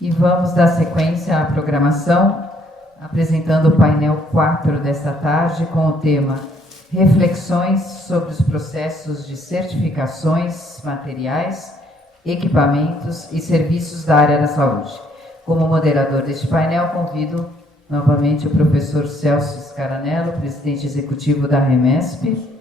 E vamos dar sequência à programação, apresentando o painel 4 desta tarde com o tema Reflexões sobre os processos de certificações materiais, equipamentos e serviços da área da saúde. Como moderador deste painel, convido novamente o professor Celso Scaranello, presidente executivo da REMESP.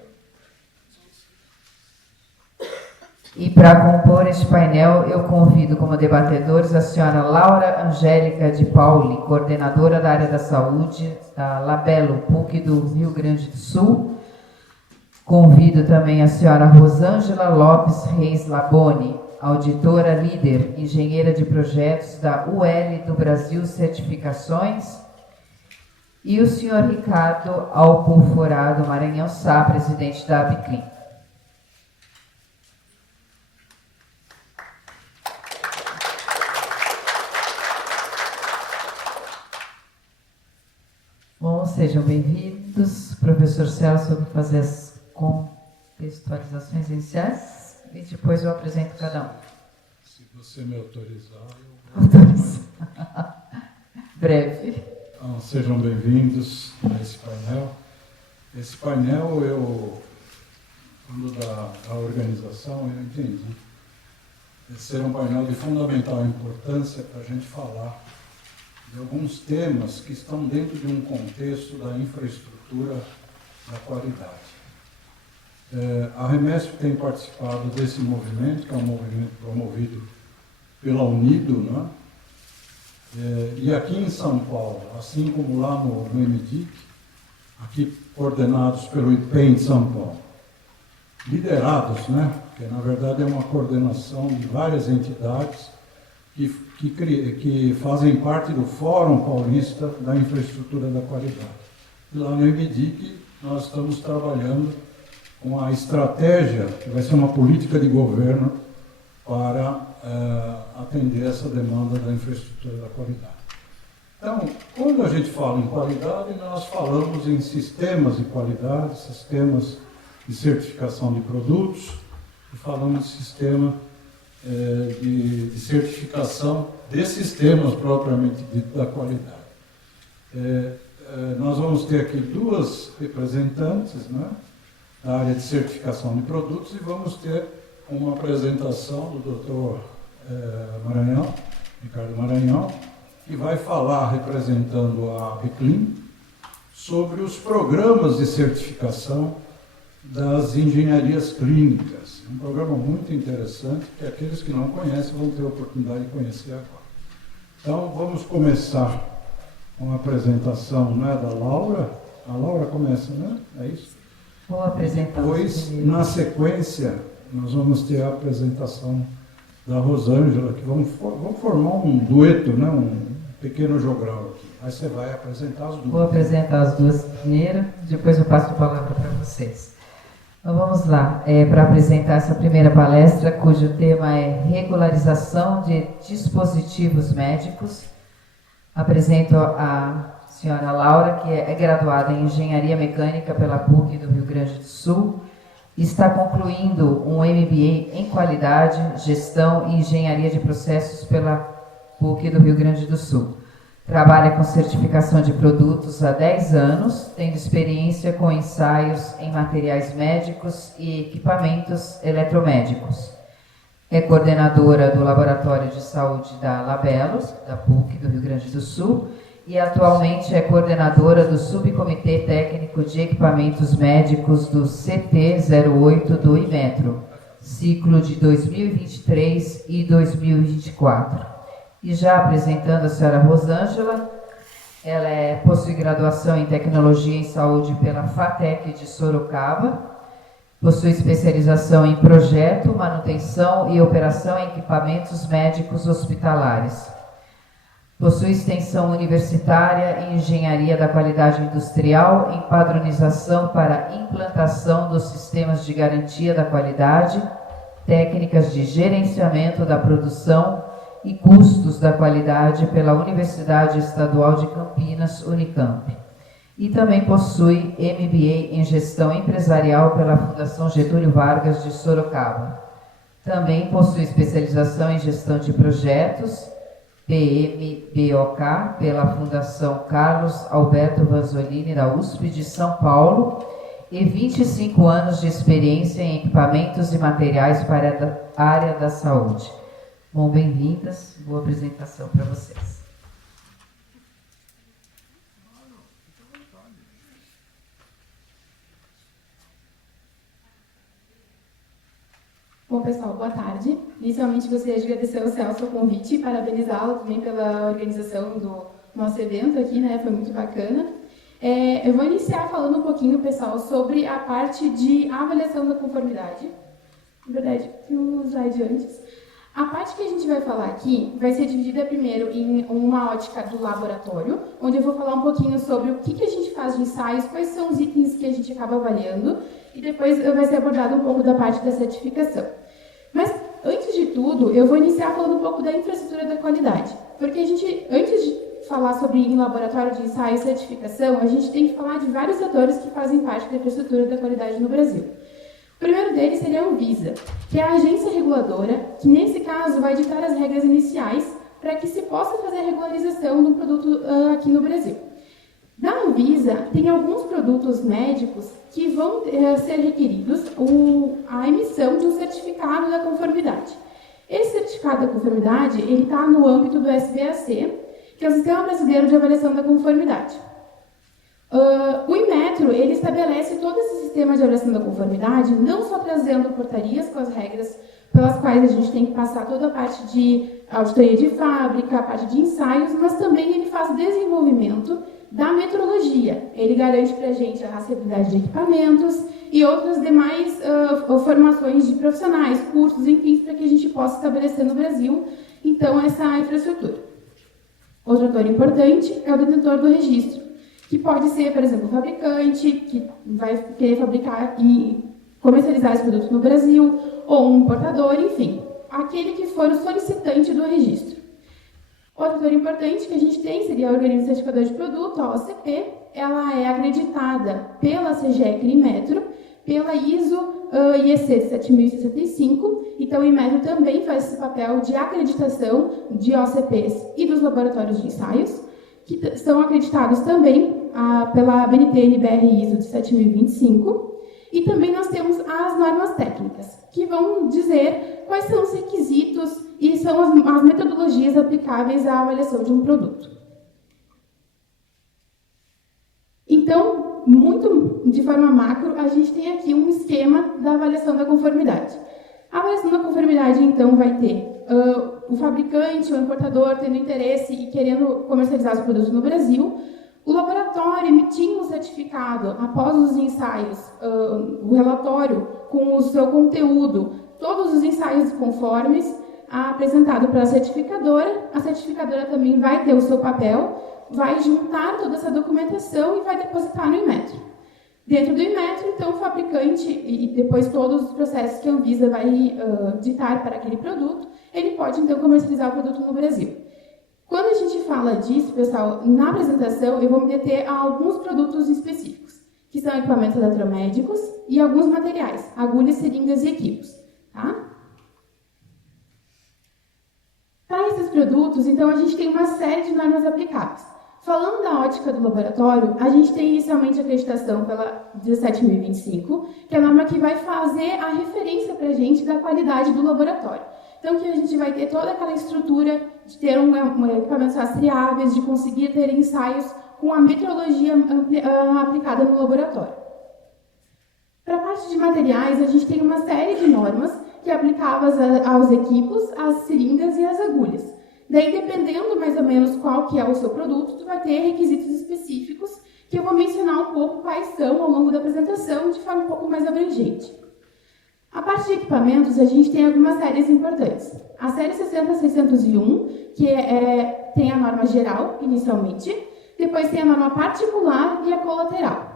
E para compor este painel, eu convido como debatedores a senhora Laura Angélica de Pauli, coordenadora da área da saúde da Labelo, PUC do Rio Grande do Sul. Convido também a senhora Rosângela Lopes Reis Laboni, auditora líder, engenheira de projetos da UL do Brasil Certificações. E o senhor Ricardo Alpuforado Maranhão Sá, presidente da Abiclim. Bom, sejam bem-vindos. Professor Celso, vou fazer as contextualizações iniciais e depois eu apresento cada um. Se você me autorizar, eu vou... Autorizar. Breve. Então, sejam bem-vindos a esse painel. Esse painel, quando da organização, eu entendi. Esse será um painel de fundamental importância para a gente falar de alguns temas que estão dentro de um contexto da infraestrutura da qualidade. A REMESP tem participado desse movimento, que é um movimento promovido pela Unido, né? E aqui em São Paulo, assim como lá no MDIC, aqui coordenados pelo IPEM de São Paulo, liderados, né? Porque na verdade é uma coordenação de várias entidades que fazem parte do Fórum Paulista da Infraestrutura da Qualidade. E lá no MDIC nós estamos trabalhando com a estratégia, que vai ser uma política de governo para atender essa demanda da infraestrutura da qualidade. Então, quando a gente fala em qualidade, nós falamos em sistemas de qualidade, sistemas de certificação de produtos, e falamos de sistema de certificação de sistemas propriamente dito da qualidade. Nós vamos ter aqui duas representantes, né, da área de certificação de produtos e vamos ter uma apresentação do Dr. Maranhão, Ricardo Maranhão, que vai falar, representando a Abiclim, sobre os programas de certificação das engenharias clínicas. Um programa muito interessante, que aqueles que não conhecem vão ter a oportunidade de conhecer agora. Então, vamos começar com a apresentação, né, da Laura. A Laura começa, né? É isso? Vou apresentar. Depois, na sequência, nós vamos ter a apresentação da Rosângela, que vamos formar um dueto, né, um pequeno jogral aqui. Aí você vai apresentar as duas. Vou apresentar as duas primeiro, depois eu passo a palavra para vocês. Então vamos lá, para apresentar essa primeira palestra, cujo tema é Regularização de Dispositivos Médicos. Apresento a senhora Laura, que é graduada em Engenharia Mecânica pela PUC do Rio Grande do Sul, está concluindo um MBA em Qualidade, Gestão e Engenharia de Processos pela PUC do Rio Grande do Sul. Trabalha com certificação de produtos há 10 anos, tendo experiência com ensaios em materiais médicos e equipamentos eletromédicos. É coordenadora do Laboratório de Saúde da Labelo, da PUC do Rio Grande do Sul, e atualmente é coordenadora do Subcomitê Técnico de Equipamentos Médicos do CT08 do Imetro, ciclo de 2023 e 2024. E já apresentando a senhora Rosângela, ela possui graduação em Tecnologia em Saúde pela FATEC de Sorocaba, possui especialização em Projeto, Manutenção e Operação em Equipamentos Médicos Hospitalares. Possui extensão universitária em Engenharia da Qualidade Industrial, em Padronização para Implantação dos Sistemas de Garantia da Qualidade, Técnicas de Gerenciamento da Produção e Custos da Qualidade pela Universidade Estadual de Campinas, Unicamp. E também possui MBA em Gestão Empresarial pela Fundação Getúlio Vargas de Sorocaba. Também possui especialização em Gestão de Projetos PMBOK, pela Fundação Carlos Alberto Vanzolini, da USP de São Paulo, e 25 anos de experiência em equipamentos e materiais para a área da saúde. Bom, bem-vindas. Boa apresentação para vocês. Bom, pessoal, boa tarde. Inicialmente, gostaria de agradecer ao Celso o convite e parabenizá-lo também pela organização do nosso evento aqui, né? Foi muito bacana. Eu vou iniciar falando um pouquinho, pessoal, sobre a parte de avaliação da conformidade. Na verdade, o slide antes. A parte que a gente vai falar aqui vai ser dividida primeiro em uma ótica do laboratório, onde eu vou falar um pouquinho sobre o que a gente faz de ensaios, quais são os itens que a gente acaba avaliando, e depois vai ser abordado um pouco da parte da certificação. Mas, antes de tudo, eu vou iniciar falando um pouco da infraestrutura da qualidade. Porque a gente, antes de falar sobre em laboratório de ensaio e certificação, a gente tem que falar de vários atores que fazem parte da infraestrutura da qualidade no Brasil. O primeiro deles seria a Anvisa, que é a agência reguladora, que nesse caso vai ditar as regras iniciais para que se possa fazer a regularização do produto aqui no Brasil. Da Anvisa, tem alguns produtos médicos que vão ser requeridos a emissão de um certificado da conformidade. Esse certificado da conformidade está no âmbito do SBAC, que é o Sistema Brasileiro de Avaliação da Conformidade. O Inmetro ele estabelece todo esse sistema de avaliação da conformidade, não só trazendo portarias com as regras pelas quais a gente tem que passar toda a parte de auditoria de fábrica, a parte de ensaios, mas também ele faz desenvolvimento da metrologia. Ele garante para a gente a rastreabilidade de equipamentos e outras demais formações de profissionais, cursos, enfim, para que a gente possa estabelecer no Brasil, então, essa infraestrutura. Outro ator importante é o detentor do registro, que pode ser, por exemplo, o fabricante, que vai querer fabricar e comercializar esse produto no Brasil, ou um importador, enfim, aquele que for o solicitante do registro. Outro ator importante que a gente tem seria a Organismo Certificador de Produto, a OCP. Ela é acreditada pela CGEC e Inmetro, pela ISO IEC 7065, então o Inmetro também faz esse papel de acreditação de OCPs e dos laboratórios de ensaios, que são acreditados também pela BNT-NBR ISO de 7025, e também nós temos as normas técnicas, que vão dizer quais são os requisitos e são as metodologias aplicáveis à avaliação de um produto. Então, muito de forma macro, a gente tem aqui um esquema da avaliação da conformidade. A avaliação da conformidade, então, vai ter o fabricante, o importador tendo interesse e querendo comercializar os produtos no Brasil, o laboratório emitindo um certificado após os ensaios, o relatório com o seu conteúdo, todos os ensaios conformes, apresentado para a certificadora também vai ter o seu papel, vai juntar toda essa documentação e vai depositar no Inmetro. Dentro do Inmetro, então, o fabricante e depois todos os processos que a Anvisa vai ditar para aquele produto, ele pode, então, comercializar o produto no Brasil. Quando a gente fala disso, pessoal, na apresentação eu vou me deter a alguns produtos específicos, que são equipamentos eletromédicos e alguns materiais, agulhas, seringas e equipos. Tá? Para esses produtos, então, a gente tem uma série de normas aplicáveis. Falando da ótica do laboratório, a gente tem inicialmente a acreditação pela 17.025, que é a norma que vai fazer a referência para a gente da qualidade do laboratório. Então, que a gente vai ter toda aquela estrutura de ter equipamentos rastreáveis, de conseguir ter ensaios com a metrologia aplicada no laboratório. Para a parte de materiais, a gente tem uma série de normas que é aplicáveis aos equipos, às seringas e às agulhas. Daí, dependendo mais ou menos qual que é o seu produto, tu vai ter requisitos específicos, que eu vou mencionar um pouco quais são ao longo da apresentação, de forma um pouco mais abrangente. A parte de equipamentos, a gente tem algumas séries importantes. A série 60601, que tem a norma geral, inicialmente, depois tem a norma particular e a colateral.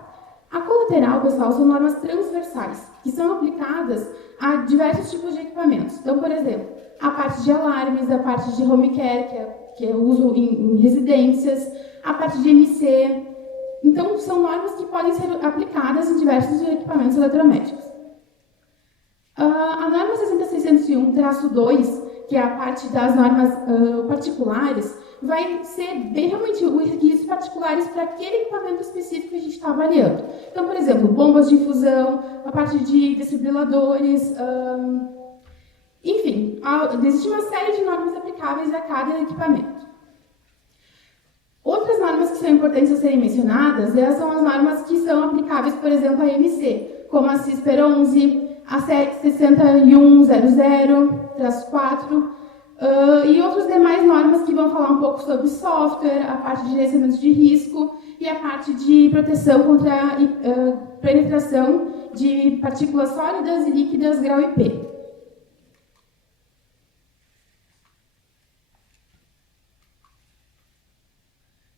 A colateral, pessoal, são normas transversais, que são aplicadas a diversos tipos de equipamentos. Então, por exemplo, a parte de alarmes, a parte de home care, que é o uso em residências, a parte de MC. Então, são normas que podem ser aplicadas em diversos equipamentos eletromédicos. A norma 60601-2, que é a parte das normas particulares, vai ser bem realmente os requisitos particulares para aquele equipamento específico que a gente está avaliando. Então, por exemplo, bombas de infusão, a parte de desfibriladores, enfim, existe uma série de normas aplicáveis a cada equipamento. Outras normas que são importantes a serem mencionadas são as normas que são aplicáveis, por exemplo, à EMC, como a CISPER 11, a SEC 6100-4, e outras demais normas que vão falar um pouco sobre software, a parte de gerenciamento de risco e a parte de proteção contra a penetração de partículas sólidas e líquidas grau IP.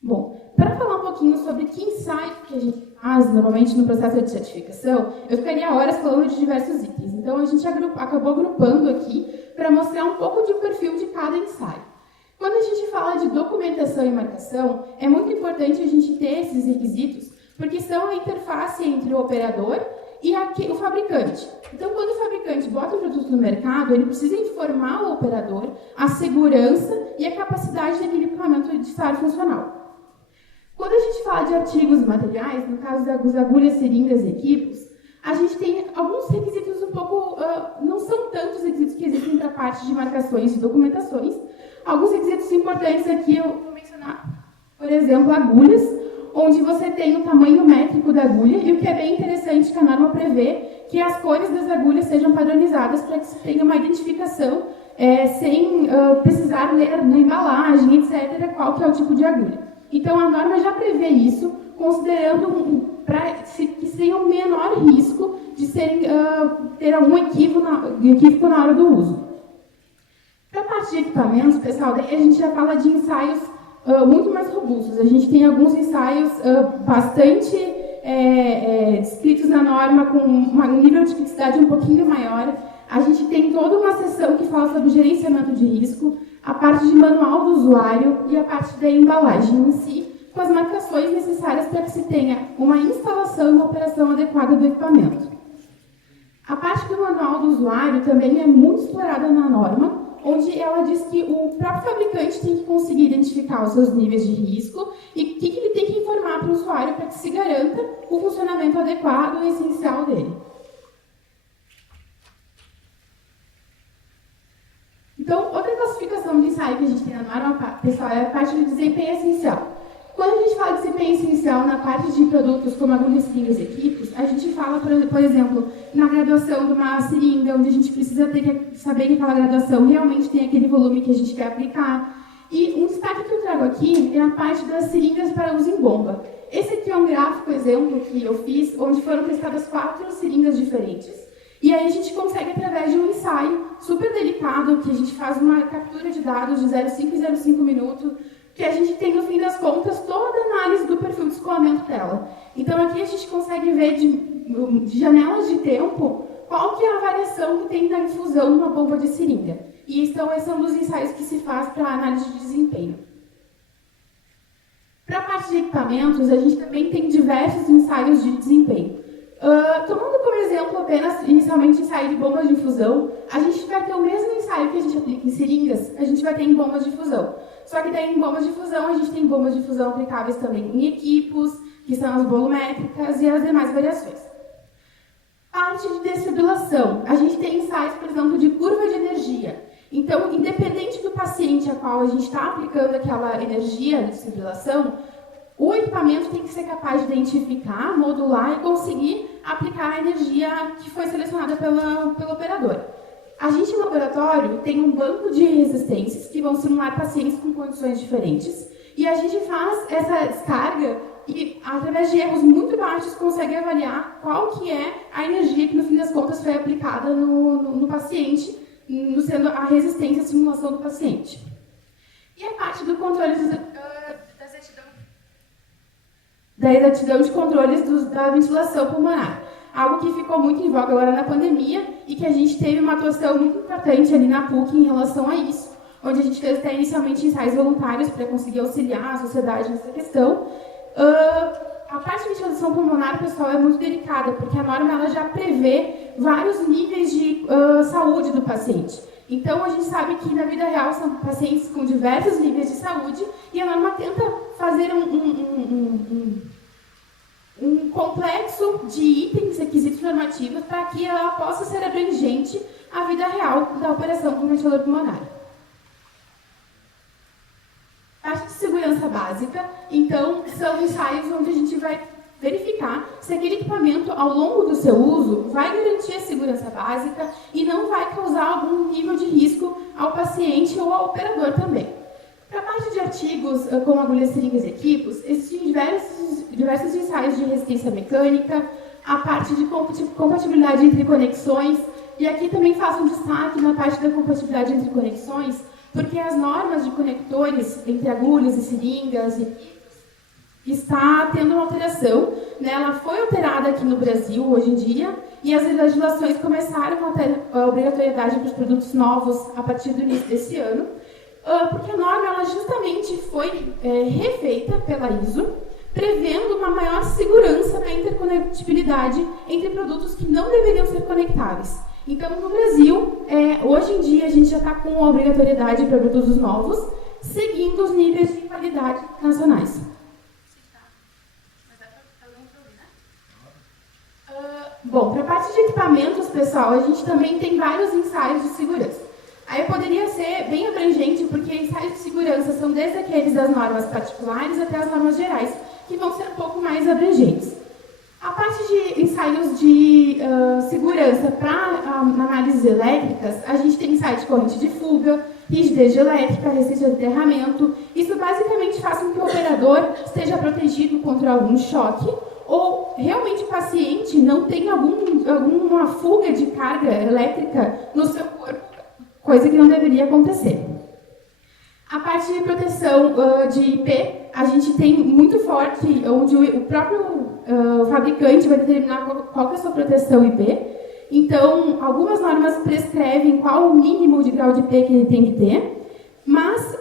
Bom, para falar um pouquinho sobre que ensaio que a gente faz normalmente no processo de certificação, eu ficaria horas falando de diversos itens. Então, a gente acabou agrupando aqui para mostrar um pouco do perfil de cada ensaio. Quando a gente fala de documentação e marcação, é muito importante a gente ter esses requisitos, porque são a interface entre o operador e o fabricante. Então, quando o fabricante bota o produto no mercado, ele precisa informar o operador a segurança e a capacidade daquele equipamento de estar funcional. Quando a gente fala de artigos e materiais, no caso das agulhas, seringas e equipos, a gente tem alguns requisitos um pouco... não são tantos requisitos que existem para a parte de marcações e documentações. Alguns requisitos importantes aqui eu vou mencionar, por exemplo, agulhas, onde você tem o tamanho métrico da agulha, e o que é bem interessante que a norma prevê que as cores das agulhas sejam padronizadas para que se tenha uma identificação sem precisar ler na embalagem, etc., qual que é o tipo de agulha. Então, a norma já prevê isso, considerando que seria o menor risco de ter algum equívoco na hora do uso. Para a parte de equipamentos, pessoal, daí a gente já fala de ensaios muito mais robustos. A gente tem alguns ensaios bastante descritos na norma, com um nível de criticidade um pouquinho maior. A gente tem toda uma seção que fala sobre gerenciamento de risco, a parte de manual do usuário e a parte da embalagem em si, com as marcações necessárias para que se tenha uma instalação e uma operação adequada do equipamento. A parte do manual do usuário também é muito explorada na norma, onde ela diz que o próprio fabricante tem que conseguir identificar os seus níveis de risco e o que ele tem que informar para o usuário para que se garanta o funcionamento adequado e essencial dele. Então, outra classificação de ensaio que a gente tem na norma, pessoal, é a parte de desempenho essencial. Quando a gente fala de desempenho essencial na parte de produtos como agulhas, seringas e equipos, a gente fala, por exemplo, na graduação de uma seringa, onde a gente precisa saber que aquela graduação realmente tem aquele volume que a gente quer aplicar. E um destaque que eu trago aqui é a parte das seringas para uso em bomba. Esse aqui é um gráfico exemplo que eu fiz, onde foram testadas 4 seringas diferentes. E aí a gente consegue, através de um ensaio super delicado, que a gente faz uma captura de dados de 0,5 e 0,5 minutos, que a gente tem, no fim das contas, toda a análise do perfil de escoamento dela. Então, aqui a gente consegue ver de janelas de tempo qual que é a variação que tem na infusão numa bomba de seringa. E então, esse é um dos ensaios que se faz para a análise de desempenho. Para a parte de equipamentos, a gente também tem diversos ensaios de desempenho. Tomando como exemplo apenas, inicialmente, ensaio de bombas de infusão, a gente vai ter o mesmo ensaio que a gente aplica em seringas, a gente vai ter em bombas de infusão. Só que daí em bombas de infusão, a gente tem bombas de infusão aplicáveis também em equipos, que são as volumétricas e as demais variações. Parte de desfibrilação. A gente tem ensaios, por exemplo, de curva de energia. Então, independente do paciente a qual a gente está aplicando aquela energia de desfibrilação, o equipamento tem que ser capaz de identificar, modular e conseguir aplicar a energia que foi selecionada pelo operador. A gente, no laboratório, tem um banco de resistências que vão simular pacientes com condições diferentes e a gente faz essa descarga e, através de erros muito baixos, consegue avaliar qual que é a energia que, no fim das contas, foi aplicada no paciente, sendo a resistência à simulação do paciente. E a parte do controle da exatidão de controles da ventilação pulmonar. Algo que ficou muito em voga agora na pandemia e que a gente teve uma atuação muito importante ali na PUC em relação a isso, onde a gente fez até inicialmente ensaios voluntários para conseguir auxiliar a sociedade nessa questão. A parte de ventilação pulmonar, pessoal, é muito delicada, porque a norma ela já prevê vários níveis de saúde do paciente. Então, a gente sabe que na vida real são pacientes com diversos níveis de saúde e a norma tenta fazer um complexo de itens, requisitos normativos para que ela possa ser abrangente à vida real da operação com ventilador pulmonar. Parte de segurança básica, então, são ensaios onde a gente vai verificar se aquele equipamento, ao longo do seu uso, vai garantir a segurança básica e não vai causar algum nível de risco ao paciente ou ao operador também. Para a parte de artigos como agulhas, seringas e equipos, existem diversos ensaios de resistência mecânica, a parte de compatibilidade entre conexões, e aqui também faço um destaque na parte da compatibilidade entre conexões, porque as normas de conectores entre agulhas e seringas e equipos está tendo uma alteração, né? Ela foi alterada aqui no Brasil hoje em dia e as legislações começaram a ter a obrigatoriedade para os produtos novos a partir do início desse ano, porque a norma ela justamente foi refeita pela ISO, prevendo uma maior segurança na interconectividade entre produtos que não deveriam ser conectáveis. Então, no Brasil, hoje em dia, a gente já está com a obrigatoriedade para produtos novos, seguindo os níveis de qualidade nacionais. Bom, para a parte de equipamentos, pessoal, a gente também tem vários ensaios de segurança. Aí poderia ser bem abrangente, porque ensaios de segurança são desde aqueles das normas particulares até as normas gerais, que vão ser um pouco mais abrangentes. A parte de ensaios de segurança para análises elétricas, a gente tem ensaio de corrente de fuga, rigidez elétrica, resistência de aterramento. Isso basicamente faz com que o operador esteja protegido contra algum choque ou realmente o paciente não tenha alguma fuga de carga elétrica no seu corpo, coisa que não deveria acontecer. A parte de proteção de IP, a gente tem muito forte, onde o próprio fabricante vai determinar qual que é a sua proteção IP. Então, algumas normas prescrevem qual o mínimo de grau de IP que ele tem que ter, mas,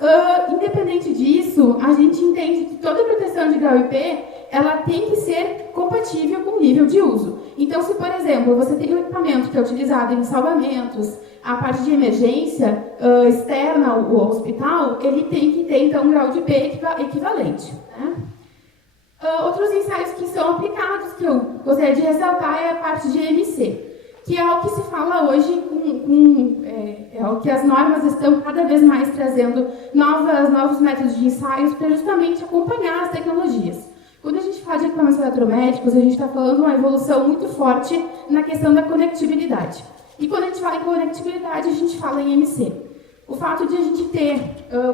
independente disso, a gente entende que toda proteção de grau IP ela tem que ser compatível com o nível de uso. Então, se, por exemplo, você tem um equipamento que é utilizado em salvamentos, a parte de emergência externa ao hospital, ele tem que ter, então, um grau de IP equivalente. Né? Outros ensaios que são aplicados, que eu gostaria de ressaltar, é a parte de EMC, que é o que se fala hoje, é o que as normas estão cada vez mais trazendo novos métodos de ensaios para justamente acompanhar as tecnologias. Quando a gente fala de equipamentos eletromédicos, a gente está falando de uma evolução muito forte na questão da conectividade. E quando a gente fala em conectividade, a gente fala em EMC. O fato de a gente ter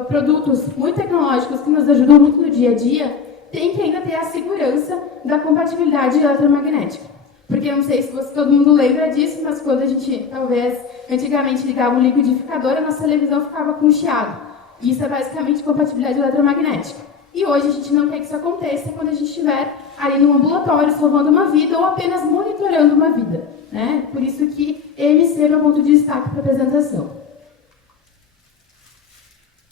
produtos muito tecnológicos que nos ajudam muito no dia a dia, tem que ainda ter a segurança da compatibilidade eletromagnética. Porque eu não sei se todo mundo lembra disso, mas quando a gente, talvez, antigamente ligava um liquidificador, a nossa televisão ficava com chiado. Isso é basicamente compatibilidade eletromagnética. E hoje a gente não quer que isso aconteça quando a gente estiver ali no ambulatório salvando uma vida ou apenas monitorando uma vida. Né? Por isso que EMC é meu ponto de destaque para a apresentação.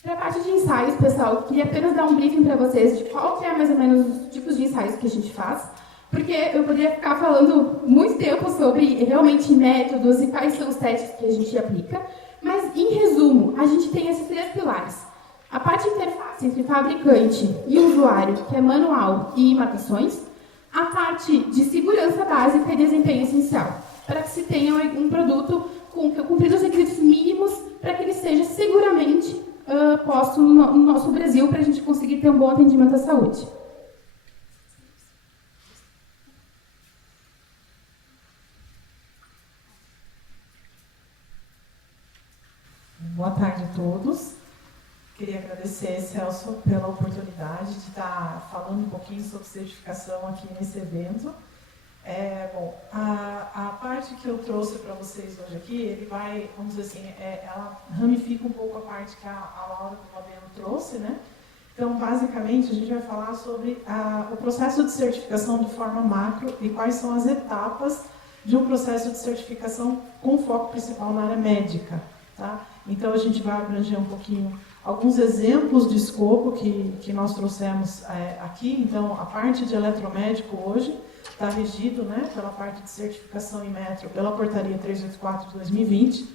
Para a parte de ensaios, pessoal, eu queria apenas dar um briefing para vocês de qual que é mais ou menos os tipos de ensaios que a gente faz, porque eu poderia ficar falando muito tempo sobre realmente métodos e quais são os testes que a gente aplica, mas, em resumo, a gente tem esses três pilares. A parte de interface entre fabricante e usuário, que é manual e marcações. A parte de segurança básica e desempenho essencial, para que se tenha um produto cumprindo os requisitos mínimos para que ele seja seguramente posto no nosso Brasil, para a gente conseguir ter um bom atendimento à saúde. Boa tarde a todos. Queria agradecer, Celso, pela oportunidade de estar falando um pouquinho sobre certificação aqui nesse evento. A parte que eu trouxe para vocês hoje aqui, ele vai, vamos dizer assim, ela ramifica um pouco a parte que a Laura do Labelo trouxe, né? Então, basicamente, a gente vai falar sobre o processo de certificação de forma macro e quais são as etapas de um processo de certificação com foco principal na área médica. Tá? Então, a gente vai abranger um pouquinho alguns exemplos de escopo que nós trouxemos aqui. Então, a parte de eletromédico hoje está regido, né, pela parte de certificação em metro, pela portaria 384 de 2020.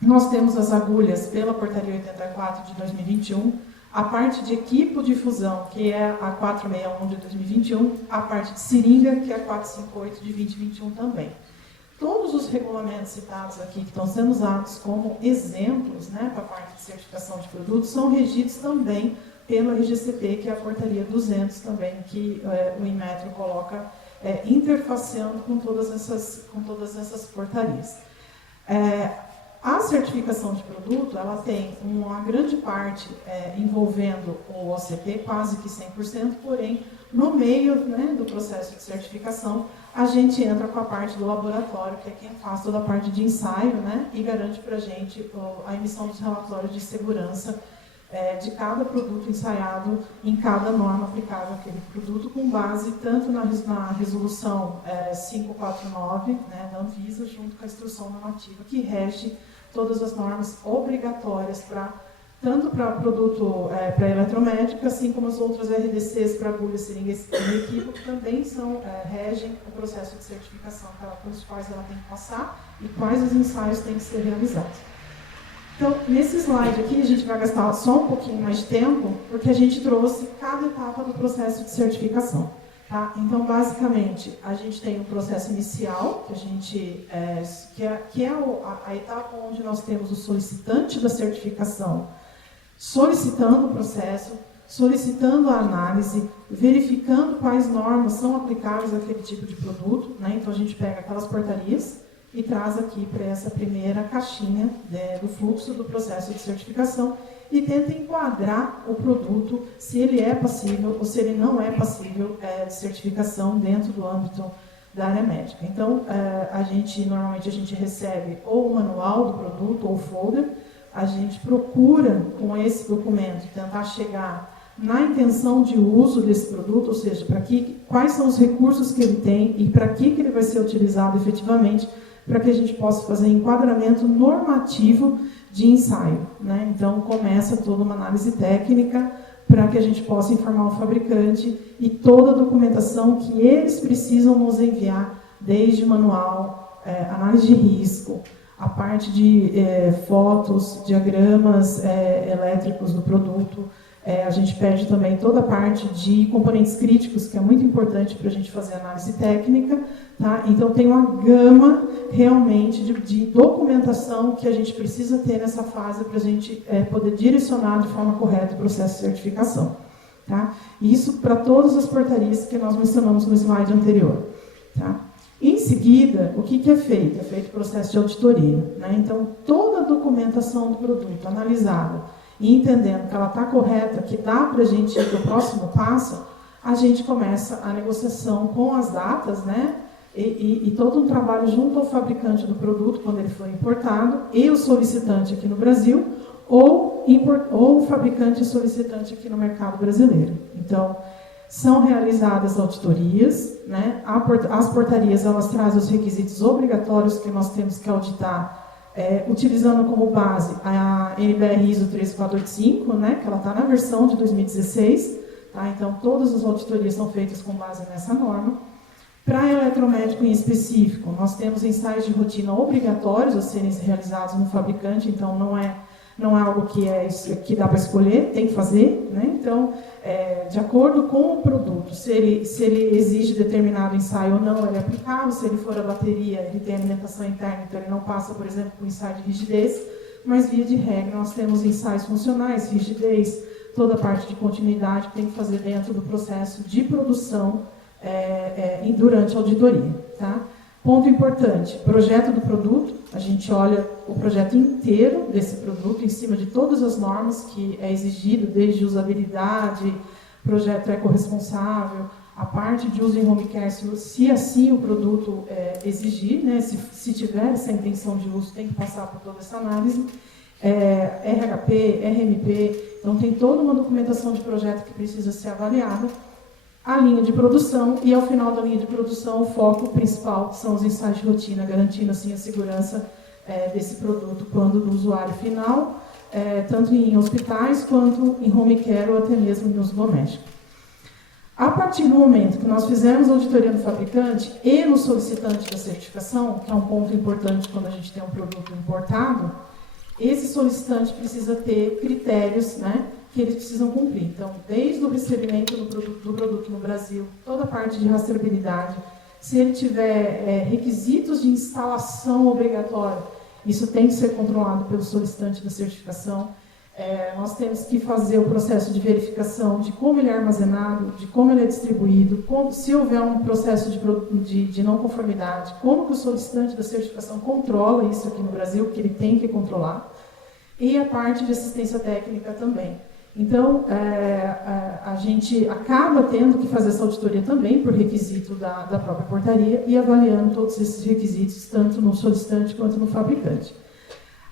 Nós temos as agulhas pela Portaria 84 de 2021, a parte de equipo de fusão, que é a 461 de 2021, a parte de seringa, que é a 458 de 2021 também. Todos os regulamentos citados aqui, que estão sendo usados como exemplos, né, para a parte de certificação de produtos, são regidos também pela RGCP, que é a Portaria 200 também, que o Inmetro coloca interfaceando com todas essas portarias. A certificação de produto, ela tem uma grande parte envolvendo o OCP, quase que 100%, porém, no meio, né, do processo de certificação, a gente entra com a parte do laboratório, que é quem faz toda a parte de ensaio, né, e garante para a gente a emissão dos relatórios de segurança de cada produto ensaiado em cada norma aplicável àquele produto, com base tanto na resolução 549, né, da Anvisa, junto com a instrução normativa, que rege todas as normas obrigatórias tanto para produto para eletromédica, assim como as outras RDCs para agulha, seringa e equipo, que também regem o processo de certificação pelos quais ela tem que passar e quais os ensaios têm que ser realizados. Então, nesse slide aqui, a gente vai gastar só um pouquinho mais de tempo, porque a gente trouxe cada etapa do processo de certificação. Tá? Então, basicamente, a gente tem o processo inicial, que é a etapa onde nós temos o solicitante da certificação solicitando o processo, solicitando a análise, verificando quais normas são aplicáveis àquele tipo de produto. Né? Então, a gente pega aquelas portarias e traz aqui para essa primeira caixinha do fluxo do processo de certificação e tenta enquadrar o produto, se ele é passível ou se ele não é passível de certificação dentro do âmbito da área médica. Então, normalmente a gente recebe ou o manual do produto ou o folder, a gente procura com esse documento tentar chegar na intenção de uso desse produto, ou seja, quais são os recursos que ele tem e para que ele vai ser utilizado efetivamente, para que a gente possa fazer enquadramento normativo de ensaio. Né? Então, começa toda uma análise técnica para que a gente possa informar o fabricante e toda a documentação que eles precisam nos enviar, desde manual, análise de risco, a parte de fotos, diagramas elétricos do produto. A gente pede também toda a parte de componentes críticos, que é muito importante para a gente fazer análise técnica. Tá? Então, tem uma gama realmente de documentação que a gente precisa ter nessa fase para a gente poder direcionar de forma correta o processo de certificação. Tá? Isso para todas as portarias que nós mencionamos no slide anterior. Tá? Em seguida, o que é feito? É feito o processo de auditoria. Né? Então, toda a documentação do produto analisada e entendendo que ela está correta, que dá para a gente ir para o próximo passo, a gente começa a negociação com as datas, né? E todo um trabalho junto ao fabricante do produto, quando ele for importado, e o solicitante aqui no Brasil, ou o fabricante e solicitante aqui no mercado brasileiro. Então, são realizadas auditorias, né? As portarias, elas trazem os requisitos obrigatórios que nós temos que auditar, utilizando como base a NBR ISO 13485, né? Que ela está na versão de 2016, tá? Então, todas as auditorias são feitas com base nessa norma. Para eletromédico em específico, nós temos ensaios de rotina obrigatórios a serem realizados no fabricante, então não é algo que dá para escolher, tem que fazer. Né? Então, de acordo com o produto, se ele exige determinado ensaio ou não, ele é aplicável. Se ele for a bateria, ele tem alimentação interna, então ele não passa, por exemplo, por ensaio de rigidez, mas via de regra nós temos ensaios funcionais, rigidez, toda a parte de continuidade que tem que fazer dentro do processo de produção durante a auditoria. Tá? Ponto importante, projeto do produto, a gente olha o projeto inteiro desse produto, em cima de todas as normas que é exigido, desde usabilidade, projeto ecorresponsável, a parte de uso em home care, se assim o produto exigir, né, se tiver essa intenção de uso, tem que passar por toda essa análise, RHP, RMP, então tem toda uma documentação de projeto que precisa ser avaliada, a linha de produção, e ao final da linha de produção o foco principal são os ensaios de rotina, garantindo assim a segurança desse produto quando do usuário final, tanto em hospitais quanto em home care ou até mesmo em uso doméstico. A partir do momento que nós fizemos a auditoria do fabricante e no solicitante da certificação, que é um ponto importante quando a gente tem um produto importado, esse solicitante precisa ter critérios, né, que eles precisam cumprir. Então, desde o recebimento do produto no Brasil, toda a parte de rastreabilidade, se ele tiver requisitos de instalação obrigatória, isso tem que ser controlado pelo solicitante da certificação. Nós temos que fazer o processo de verificação de como ele é armazenado, de como ele é distribuído, se houver um processo de não conformidade, como que o solicitante da certificação controla isso aqui no Brasil, que ele tem que controlar, e a parte de assistência técnica também. Então, a gente acaba tendo que fazer essa auditoria também por requisito da própria portaria e avaliando todos esses requisitos, tanto no solicitante quanto no fabricante.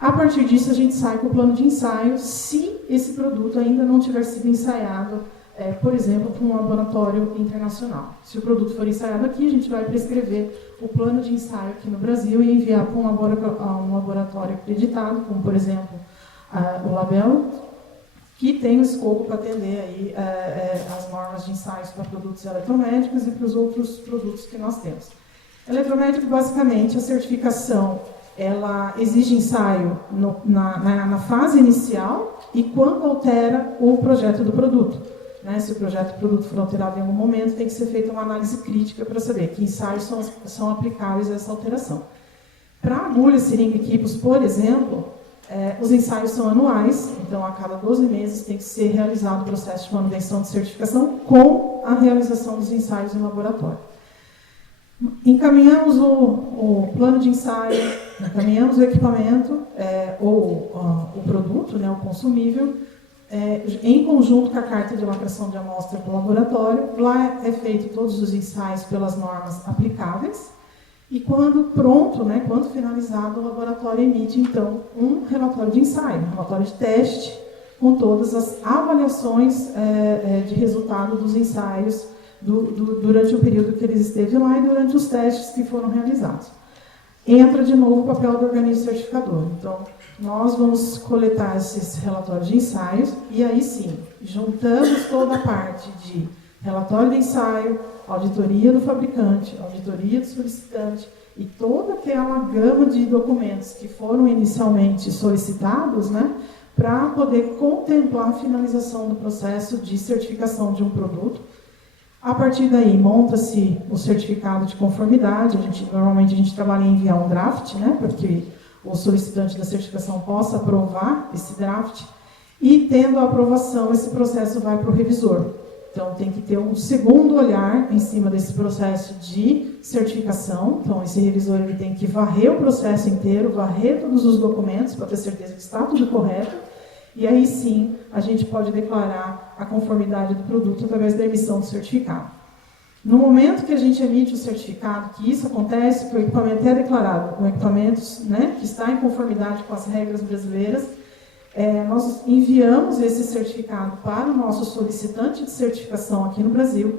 A partir disso, a gente sai com o plano de ensaio, se esse produto ainda não tiver sido ensaiado, por exemplo, para um laboratório internacional. Se o produto for ensaiado aqui, a gente vai prescrever o plano de ensaio aqui no Brasil e enviar para um laboratório acreditado, como, por exemplo, o Label, que tem o escopo para atender aí, as normas de ensaios para produtos eletromédicos e para os outros produtos que nós temos. Eletromédico, basicamente, a certificação ela exige ensaio na fase inicial e quando altera o projeto do produto. Né? Se o projeto do produto for alterado em algum momento, tem que ser feita uma análise crítica para saber que ensaios são aplicáveis a essa alteração. Para agulhas, seringa e equipos, por exemplo, os ensaios são anuais, então a cada 12 meses tem que ser realizado o processo de manutenção de certificação com a realização dos ensaios em laboratório. Encaminhamos o plano de ensaio, encaminhamos o equipamento ou o produto, né, o consumível, em conjunto com a carta de lacração de amostra do laboratório. Lá é feito todos os ensaios pelas normas aplicáveis e quando pronto, né, quando finalizado, o laboratório emite então um relatório de ensaio, um relatório de teste com todas as avaliações de resultado dos ensaios durante o período que eles esteve lá e durante os testes que foram realizados. Entra de novo o papel do organismo certificador. Então, nós vamos coletar esses relatórios de ensaios e aí sim, juntamos toda a parte de relatório de ensaio, auditoria do fabricante, auditoria do solicitante e toda aquela gama de documentos que foram inicialmente solicitados, né, para poder contemplar a finalização do processo de certificação de um produto. A partir daí, monta-se o certificado de conformidade. Normalmente a gente trabalha em enviar um draft, né, para que o solicitante da certificação possa aprovar esse draft. E, tendo a aprovação, esse processo vai para o revisor. Então, tem que ter um segundo olhar em cima desse processo de certificação. Então, esse revisor ele tem que varrer o processo inteiro, varrer todos os documentos para ter certeza que está tudo correto. E aí sim, a gente pode declarar a conformidade do produto através da emissão do certificado. No momento que a gente emite o certificado, que isso acontece, que o equipamento é declarado com equipamentos, né, que está em conformidade com as regras brasileiras, nós enviamos esse certificado para o nosso solicitante de certificação aqui no Brasil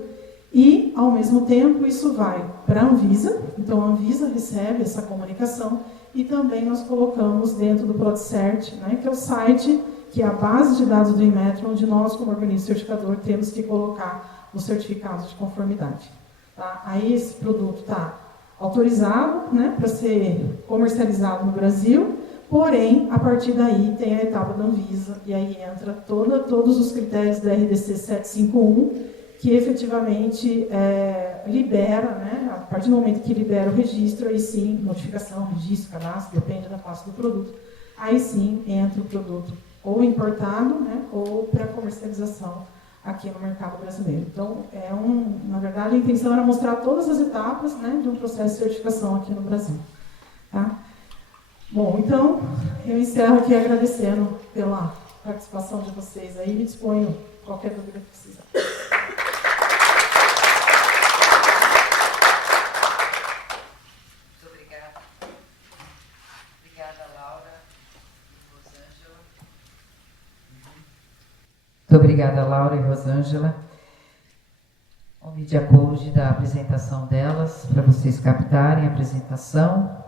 e, ao mesmo tempo, isso vai para a Anvisa. Então, a Anvisa recebe essa comunicação e também nós colocamos dentro do ProdCert, né, que é o site, que é a base de dados do Inmetro, onde nós, como organismo certificador, temos que colocar os certificados de conformidade. Tá? Aí esse produto está autorizado, né, para ser comercializado no Brasil, porém, a partir daí tem a etapa da Anvisa, e aí entra todos os critérios da RDC 751, que efetivamente libera, né, a partir do momento que libera o registro, aí sim, notificação, registro, cadastro, depende da classe do produto, aí sim entra o produto ou importado, né, ou para comercialização aqui no mercado brasileiro. Então, na verdade, a intenção era mostrar todas as etapas, né, de um processo de certificação aqui no Brasil. Tá? Bom, então, eu encerro aqui agradecendo pela participação de vocês aí e me disponho qualquer dúvida que precisar. Muito obrigada. Obrigada, Laura e Rosângela. Muito obrigada, Laura e Rosângela. O Media Code da apresentação delas, para vocês captarem a apresentação.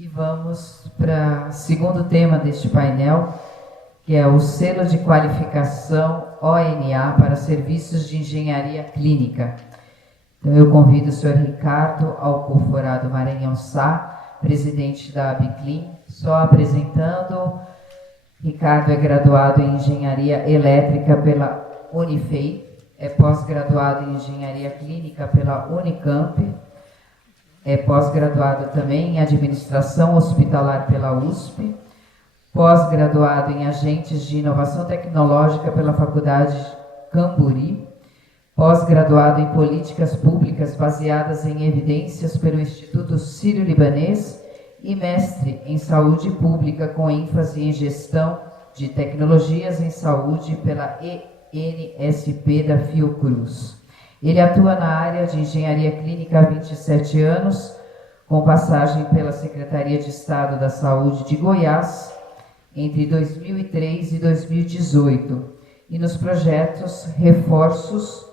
E vamos para o segundo tema deste painel, que é o selo de qualificação ONA para serviços de engenharia clínica. Então, eu convido o senhor Ricardo Alcoforado Maranhão Sá, presidente da Abiclin, Só apresentando, Ricardo é graduado em Engenharia Elétrica pela Unifei, é pós-graduado em Engenharia Clínica pela Unicamp, é pós-graduado também em Administração Hospitalar pela USP, pós-graduado em Agentes de Inovação Tecnológica pela Faculdade Camburi, pós-graduado em Políticas Públicas baseadas em evidências pelo Instituto Sírio-Libanês e mestre em Saúde Pública com ênfase em Gestão de Tecnologias em Saúde pela ENSP da Fiocruz. Ele atua na área de Engenharia Clínica há 27 anos, com passagem pela Secretaria de Estado da Saúde de Goiás entre 2003 e 2018, e nos projetos Reforços,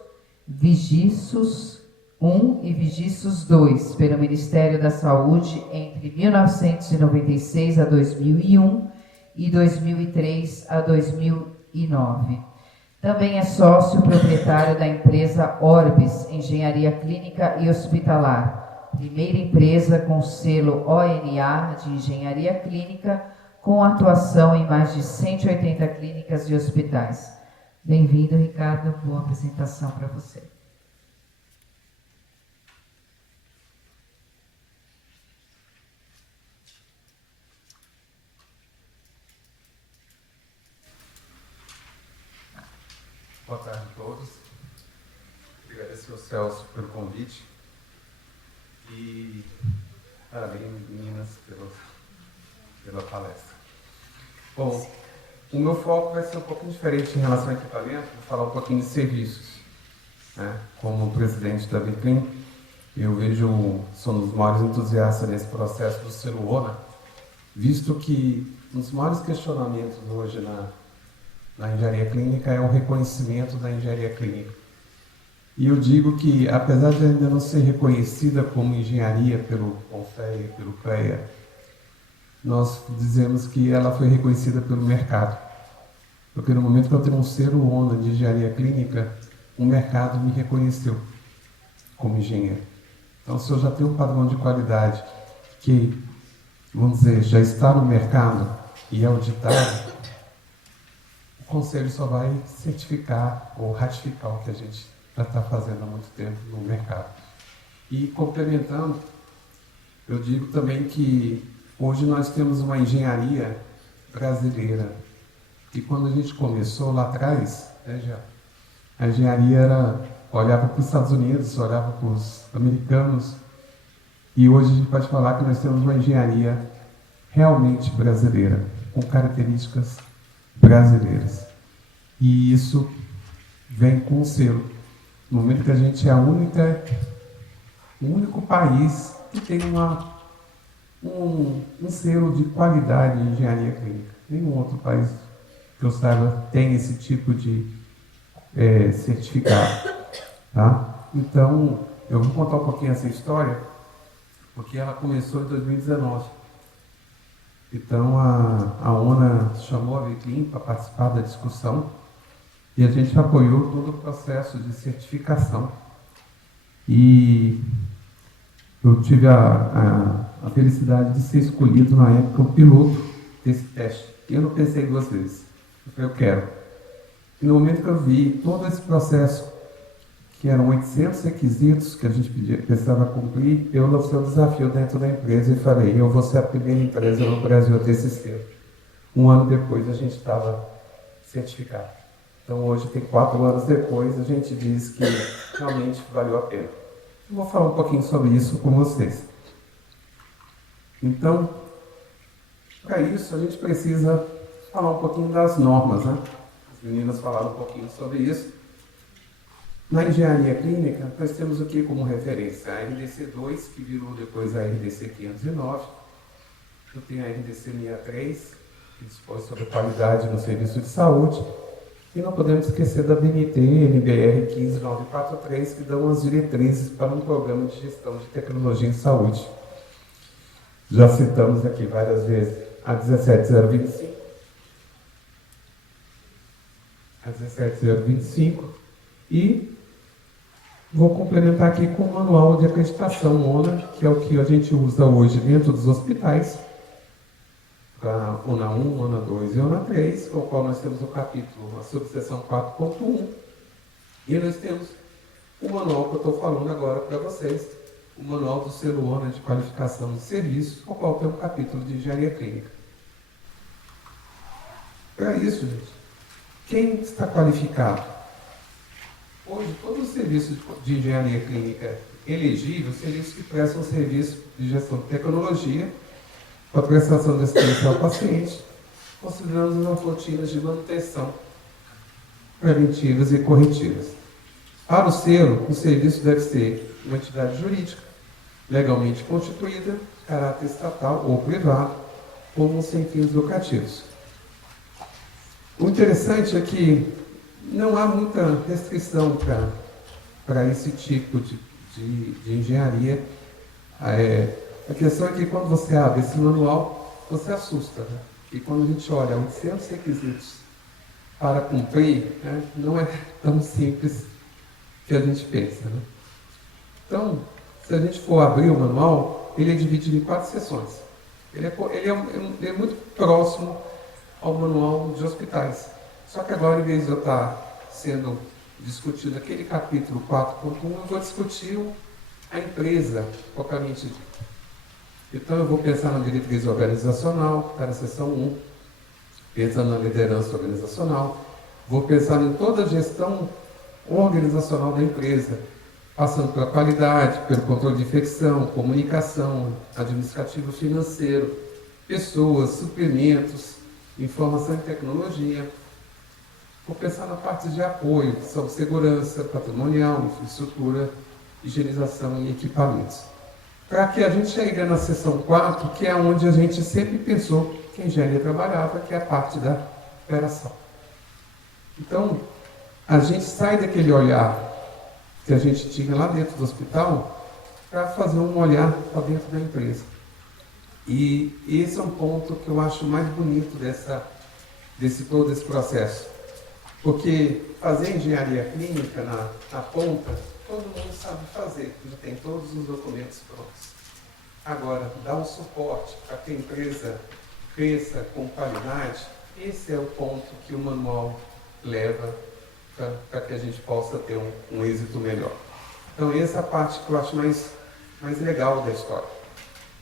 Vigiços 1 e Vigiços 2, pelo Ministério da Saúde entre 1996 a 2001 e 2003 a 2009. Também é sócio proprietário da empresa Orbis Engenharia Clínica e Hospitalar, primeira empresa com selo ONA de Engenharia Clínica, com atuação em mais de 180 clínicas e hospitais. Bem-vindo, Ricardo. Boa apresentação para você. Boa tarde a todos. Agradecer ao Celso pelo convite e parabéns, meninas, pela palestra. Bom, o meu foco vai ser um pouquinho diferente em relação ao equipamento, vou falar um pouquinho de serviços. Né? Como presidente da Viclim, eu sou um dos maiores entusiastas nesse processo do selo ONA, visto que um dos maiores questionamentos hoje na engenharia clínica é o reconhecimento da engenharia clínica. E eu digo que, apesar de ainda não ser reconhecida como engenharia pelo CONFEA e pelo CREA, nós dizemos que ela foi reconhecida pelo mercado. Porque no momento que eu tenho um selo ONA de engenharia clínica, o mercado me reconheceu como engenheiro. Então, se eu já tenho um padrão de qualidade que, vamos dizer, já está no mercado e é auditado, o Conselho só vai certificar ou ratificar o que a gente já está fazendo há muito tempo no mercado. E, complementando, eu digo também que hoje nós temos uma engenharia brasileira, que quando a gente começou lá atrás, a engenharia olhava para os Estados Unidos, olhava para os americanos, e hoje a gente pode falar que nós temos uma engenharia realmente brasileira, com características brasileiras. E isso vem com o selo. No momento que a gente é o único país que tem um selo de qualidade em engenharia clínica. Nenhum outro país que eu saiba tem esse tipo de certificado. Tá? Então, eu vou contar um pouquinho essa história, porque ela começou em 2019. Então, a ONA chamou a Viclim para participar da discussão e a gente apoiou todo o processo de certificação. E eu tive a felicidade de ser escolhido, na época, o piloto desse teste. Eu não pensei duas vezes. Eu falei, eu quero. E no momento que eu vi todo esse processo, que eram 800 requisitos que a gente precisava cumprir, eu lancei um desafio dentro da empresa e falei, eu vou ser a primeira empresa no Brasil a ter esse selo. Um ano depois a gente estava certificado. Então hoje, tem 4 anos depois, a gente diz que realmente valeu a pena. Eu vou falar um pouquinho sobre isso com vocês. Então, para isso a gente precisa falar um pouquinho das normas, né? As meninas falaram um pouquinho sobre isso. Na engenharia clínica, nós temos o que como referência? A RDC 2, que virou depois a RDC 509. Eu tenho a RDC 63, que dispõe sobre a qualidade no serviço de saúde. E não podemos esquecer da BNT, NBR 15943, que dão as diretrizes para um programa de gestão de tecnologia em saúde. Já citamos aqui várias vezes a 17025. A 17025. E vou complementar aqui com o manual de acreditação ONA, que é o que a gente usa hoje dentro dos hospitais, para ONA 1, ONA 2 e ONA 3, com o qual nós temos o capítulo, a subseção 4.1, e nós temos o manual que eu estou falando agora para vocês, o manual do selo ONA de qualificação de serviços, com o qual tem um capítulo de engenharia clínica. Para isso, gente, quem está qualificado? Hoje, todo o serviço de engenharia clínica elegível, serviços que prestam serviço de gestão de tecnologia, para a prestação de assistência ao paciente, considerando as rotinas de manutenção preventivas e corretivas. Para o selo, o serviço deve ser uma entidade jurídica, legalmente constituída, caráter estatal ou privado, ou sem fins lucrativos. O interessante é que não há muita restrição para esse tipo de engenharia. A questão é que quando você abre esse manual, você assusta, né? E quando a gente olha 800 requisitos para cumprir, né, não é tão simples que a gente pensa, né? Então, se a gente for abrir o manual, ele é dividido em 4 seções. Ele é muito próximo ao manual de hospitais. Só que agora, em vez de eu estar sendo discutido aquele capítulo 4.1, eu vou discutir a empresa propriamente dita. Então, eu vou pensar na diretriz organizacional, que está na seção 1, pensando na liderança organizacional, vou pensar em toda a gestão organizacional da empresa, passando pela qualidade, pelo controle de infecção, comunicação, administrativo financeiro, pessoas, suprimentos, informação e tecnologia. Vou pensar na parte de apoio, que são segurança patrimonial, infraestrutura, higienização e equipamentos. Para que a gente chegue na seção 4, que é onde a gente sempre pensou que a engenharia trabalhava, que é a parte da operação. Então, a gente sai daquele olhar que a gente tinha lá dentro do hospital para fazer um olhar para dentro da empresa. E esse é um ponto que eu acho mais bonito todo esse processo. Porque fazer engenharia clínica na ponta, todo mundo sabe fazer, já tem todos os documentos prontos. Agora, dar um suporte para que a empresa cresça com qualidade, esse é o ponto que o manual leva para que a gente possa ter um êxito melhor. Então, essa é a parte que eu acho mais legal da história.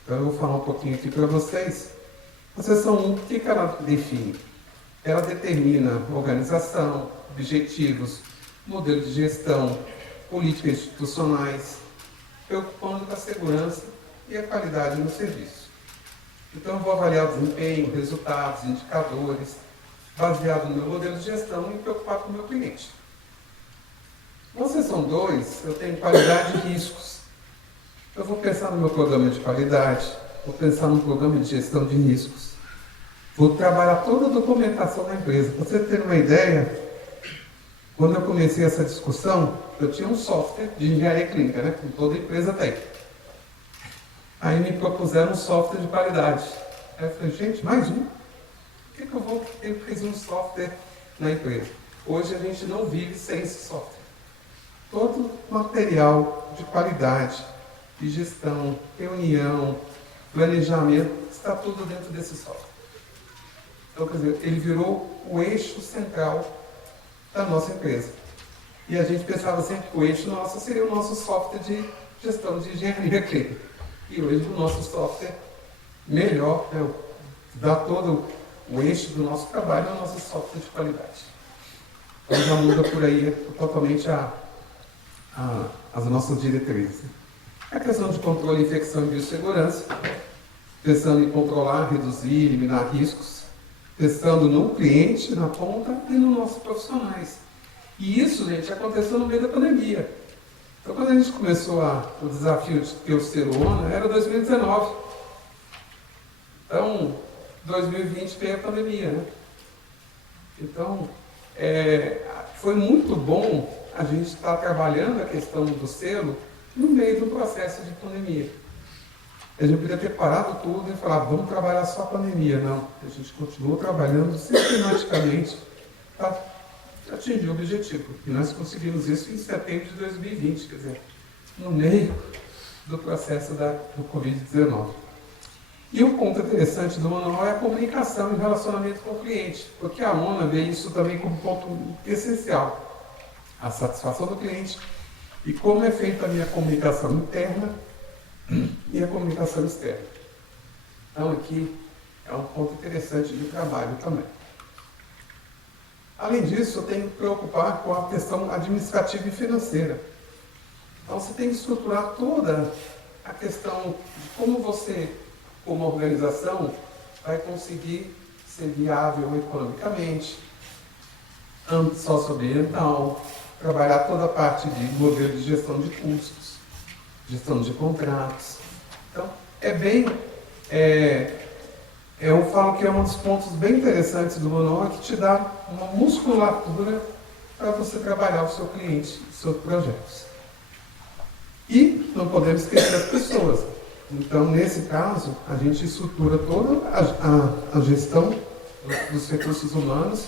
Então, eu vou falar um pouquinho aqui para vocês. A seção 1, o que ela define? Ela determina organização, objetivos, modelo de gestão, políticas institucionais, preocupando com a segurança e a qualidade no serviço. Então, eu vou avaliar o desempenho, resultados, indicadores, baseado no meu modelo de gestão e preocupado com o meu cliente. Na seção 2, eu tenho qualidade e riscos. Eu vou pensar no meu programa de qualidade, vou pensar no programa de gestão de riscos, vou trabalhar toda a documentação da empresa. Para você ter uma ideia, quando eu comecei essa discussão, eu tinha um software de engenharia clínica, né, como toda empresa tem. Aí me propuseram um software de qualidade. Aí eu falei, gente, mais um? Por que eu vou ter que fazer um software na empresa? Hoje a gente não vive sem esse software. Todo material de qualidade, de gestão, reunião, planejamento, está tudo dentro desse software. Então, quer dizer, ele virou o eixo central da nossa empresa. E a gente pensava sempre que o eixo nosso seria o nosso software de gestão de engenharia clínica. E hoje o nosso software melhor, dá todo o eixo do nosso trabalho ao nosso software de qualidade. Então já muda por aí totalmente as nossas diretrizes. A questão de controle, infecção e biossegurança, pensando em controlar, reduzir, eliminar riscos, pensando no cliente, na ponta e nos nossos profissionais. E isso, gente, aconteceu no meio da pandemia. Então, quando a gente começou o desafio de ter o selo ONA, era 2019. Então, 2020 veio a pandemia, né? Então, foi muito bom a gente estar trabalhando a questão do selo no meio do processo de pandemia. A gente poderia ter parado tudo e falar, vamos trabalhar só a pandemia. Não, a gente continuou trabalhando sistematicamente para atingir o objetivo. E nós conseguimos isso em setembro de 2020, quer dizer, no meio do processo do Covid-19. E o ponto interessante do manual é a comunicação e relacionamento com o cliente, porque a ONA vê isso também como ponto essencial, a satisfação do cliente e como é feita a minha comunicação interna e a comunicação externa. Então aqui é um ponto interessante de trabalho também. Além disso, eu tenho que preocupar com a questão administrativa e financeira. Então você tem que estruturar toda a questão de como você, como organização, vai conseguir ser viável economicamente, âmbito socioambiental, trabalhar toda a parte de modelo de gestão de custos, gestão de contratos. Então, eu falo que é um dos pontos bem interessantes do manual, que te dá uma musculatura para você trabalhar o seu cliente, os seus projetos. E não podemos esquecer as pessoas. Então, nesse caso, a gente estrutura toda a gestão dos recursos humanos.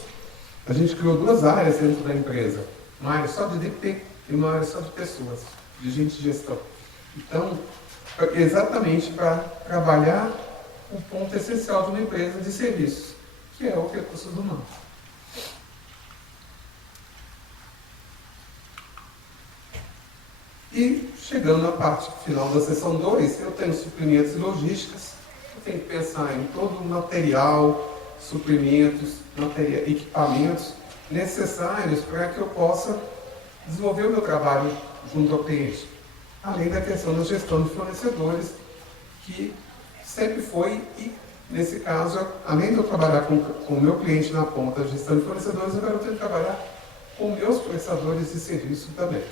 A gente criou 2 áreas dentro da empresa. Uma área só de DP e uma área só de pessoas, de gente de gestão. Então, exatamente para trabalhar o ponto essencial de uma empresa de serviços, que é o recursos humanos. E, chegando na parte final da seção 2, eu tenho suprimentos e logísticas. Eu tenho que pensar em todo o material, suprimentos, equipamentos necessários para que eu possa desenvolver o meu trabalho junto ao cliente. Além da questão da gestão de fornecedores, que sempre foi, e nesse caso, além de eu trabalhar com o meu cliente na ponta, a gestão de fornecedores, agora eu tenho que trabalhar com meus prestadores de serviço também.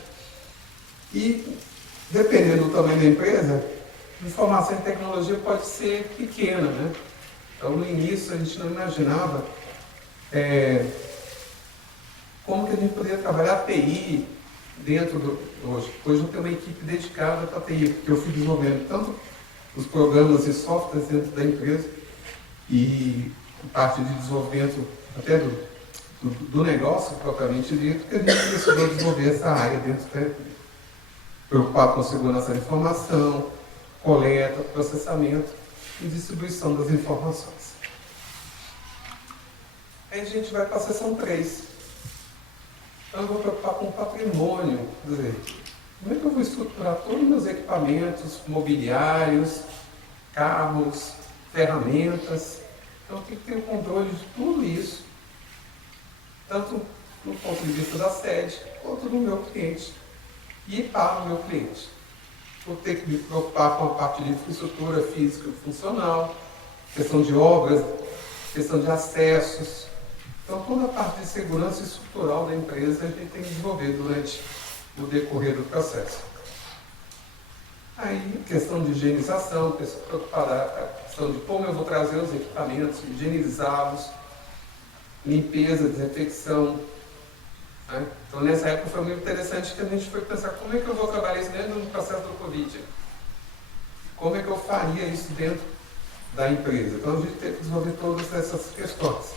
E, dependendo do tamanho da empresa, informação e tecnologia pode ser pequena, né? Então, no início, a gente não imaginava como que a gente poderia trabalhar a TI dentro do hoje. Hoje eu tenho uma equipe dedicada para a TI, porque eu fui desenvolvendo tanto os programas e softwares dentro da empresa e parte de desenvolvimento até do negócio propriamente dito, que a gente precisou desenvolver essa área dentro da empresa. Preocupado com segurança da informação, coleta, processamento e distribuição das informações. Aí a gente vai para a seção 3. Então eu vou preocupar com o patrimônio, quer dizer, como é que eu vou estruturar todos os meus equipamentos, mobiliários, carros, ferramentas. Então eu tenho que ter o controle de tudo isso, tanto no ponto de vista da sede, quanto do meu cliente. E para o meu cliente. Vou ter que me preocupar com a parte de infraestrutura física e funcional, questão de obras, questão de acessos. Então, toda a parte de segurança estrutural da empresa a gente tem que desenvolver durante o decorrer do processo. Aí, questão de higienização, preocupada a questão de como eu vou trazer os equipamentos, higienizá-los, limpeza, desinfecção. Né? Então, nessa época foi muito interessante que a gente foi pensar como é que eu vou trabalhar isso dentro do processo do Covid. Como é que eu faria isso dentro da empresa? Então, a gente teve que desenvolver todas essas questões.